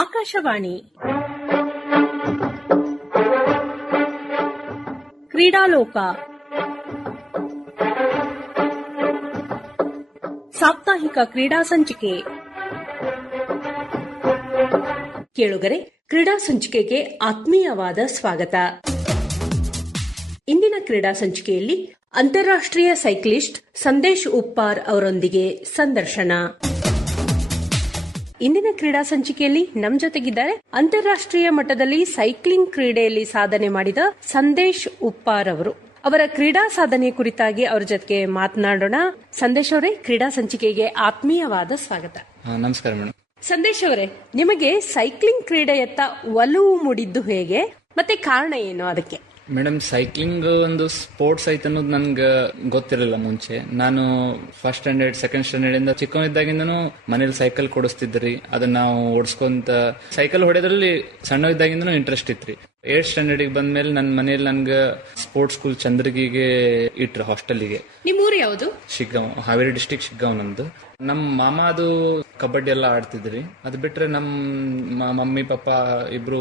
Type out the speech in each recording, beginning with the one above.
ಆಕಾಶವಾಣಿ ಕ್ರೀಡಾಲೋಕ ಸಾಪ್ತಾಹಿಕ ಕ್ರೀಡಾ ಸಂಚಿಕೆ. ಕೇಳುಗರೆ, ಕ್ರೀಡಾ ಸಂಚಿಕೆಗೆ ಆತ್ಮೀಯವಾದ ಸ್ವಾಗತ. ಇಂದಿನ ಕ್ರೀಡಾ ಸಂಚಿಕೆಯಲ್ಲಿ ಅಂತಾರಾಷ್ಟ್ರೀಯ ಸೈಕ್ಲಿಸ್ಟ್ ಸಂದೇಶ್ ಉಪ್ಪಾರ್ ಅವರೊಂದಿಗೆ ಸಂದರ್ಶನ. ಇಂದಿನ ಕ್ರೀಡಾ ಸಂಚಿಕೆಯಲ್ಲಿ ನಮ್ಮ ಜೊತೆಗಿದ್ದಾರೆ ಅಂತಾರಾಷ್ಟ್ರೀಯ ಮಟ್ಟದಲ್ಲಿ ಸೈಕ್ಲಿಂಗ್ ಕ್ರೀಡೆಯಲ್ಲಿ ಸಾಧನೆ ಮಾಡಿದ ಸಂದೇಶ್ ಉಪ್ಪಾರ್ ಅವರು. ಅವರ ಕ್ರೀಡಾ ಸಾಧನೆ ಕುರಿತಾಗಿ ಅವರ ಜೊತೆಗೆ ಮಾತನಾಡೋಣ. ಸಂದೇಶ್ ಅವರೇ, ಕ್ರೀಡಾ ಸಂಚಿಕೆಗೆ ಆತ್ಮೀಯವಾದ ಸ್ವಾಗತ. ನಮಸ್ಕಾರ ಮೇಡಮ್. ಸಂದೇಶ್ ಅವರೇ, ನಿಮಗೆ ಸೈಕ್ಲಿಂಗ್ ಕ್ರೀಡೆಯತ್ತ ಒಲವು ಮೂಡಿದ್ದು ಹೇಗೆ, ಮತ್ತೆ ಕಾರಣ ಏನು ಅದಕ್ಕೆ? ಮೇಡಮ್, ಸೈಕ್ಲಿಂಗ್ ಒಂದು ಸ್ಪೋರ್ಟ್ಸ್ ಐತೆ ಅನ್ನೋದು ನನ್ಗೆ ಗೊತ್ತಿರಲಿಲ್ಲ ಮುಂಚೆ. ನಾನು ಫಸ್ಟ್ ಸ್ಟ್ಯಾಂಡರ್ಡ್ ಸೆಕೆಂಡ್ ಸ್ಟ್ಯಾಂಡರ್ಡ್ ಇಂದ ಚಿಕ್ಕವನಿದ್ದಾಗಿಂದನೂ ಮನೇಲಿ ಸೈಕಲ್ ಕೊಡಿಸ್ತಿದ್ರಿ. ಅದನ್ನ ನಾವು ಓಡಿಸ್ಕೊಂತ ಸೈಕಲ್ ಹೊಡೆಯೋದ್ರಲ್ಲಿ ಸಣ್ಣವಿದ್ದಾಗಿಂದನೂ ಇಂಟ್ರೆಸ್ಟ್ ಇತ್ರಿ. 8th ಸ್ಟ್ಯಾಂಡರ್ಡ್ ಬಂದ್ಮೇಲೆ ನನ್ನ ಮನೇಲಿ ನನ್ಗೆ ಸ್ಪೋರ್ಟ್ಸ್ ಸ್ಕೂಲ್ ಚಂದ್ರಗಿಗೆ ಇಟ್ರು, ಹಾಸ್ಟೆಲ್ಗೆ. ನಿಮ್ಮೂರು ಯಾವುದು? ಶಿಗ್ಗಾಂವ್, ಹಾವೇರಿ ಡಿಸ್ಟಿಕ್ ಶಿಗ್ಗಾಂವ್ ನಮ್ದು. ನಮ್ಮ ಮಾಮ ಅದು ಕಬಡ್ಡಿ ಎಲ್ಲ ಆಡ್ತಿದ್ರಿ. ಅದ್ ಬಿಟ್ರೆ ನಮ್ಮ ಮಮ್ಮಿ ಪಪ್ಪ ಇಬ್ರು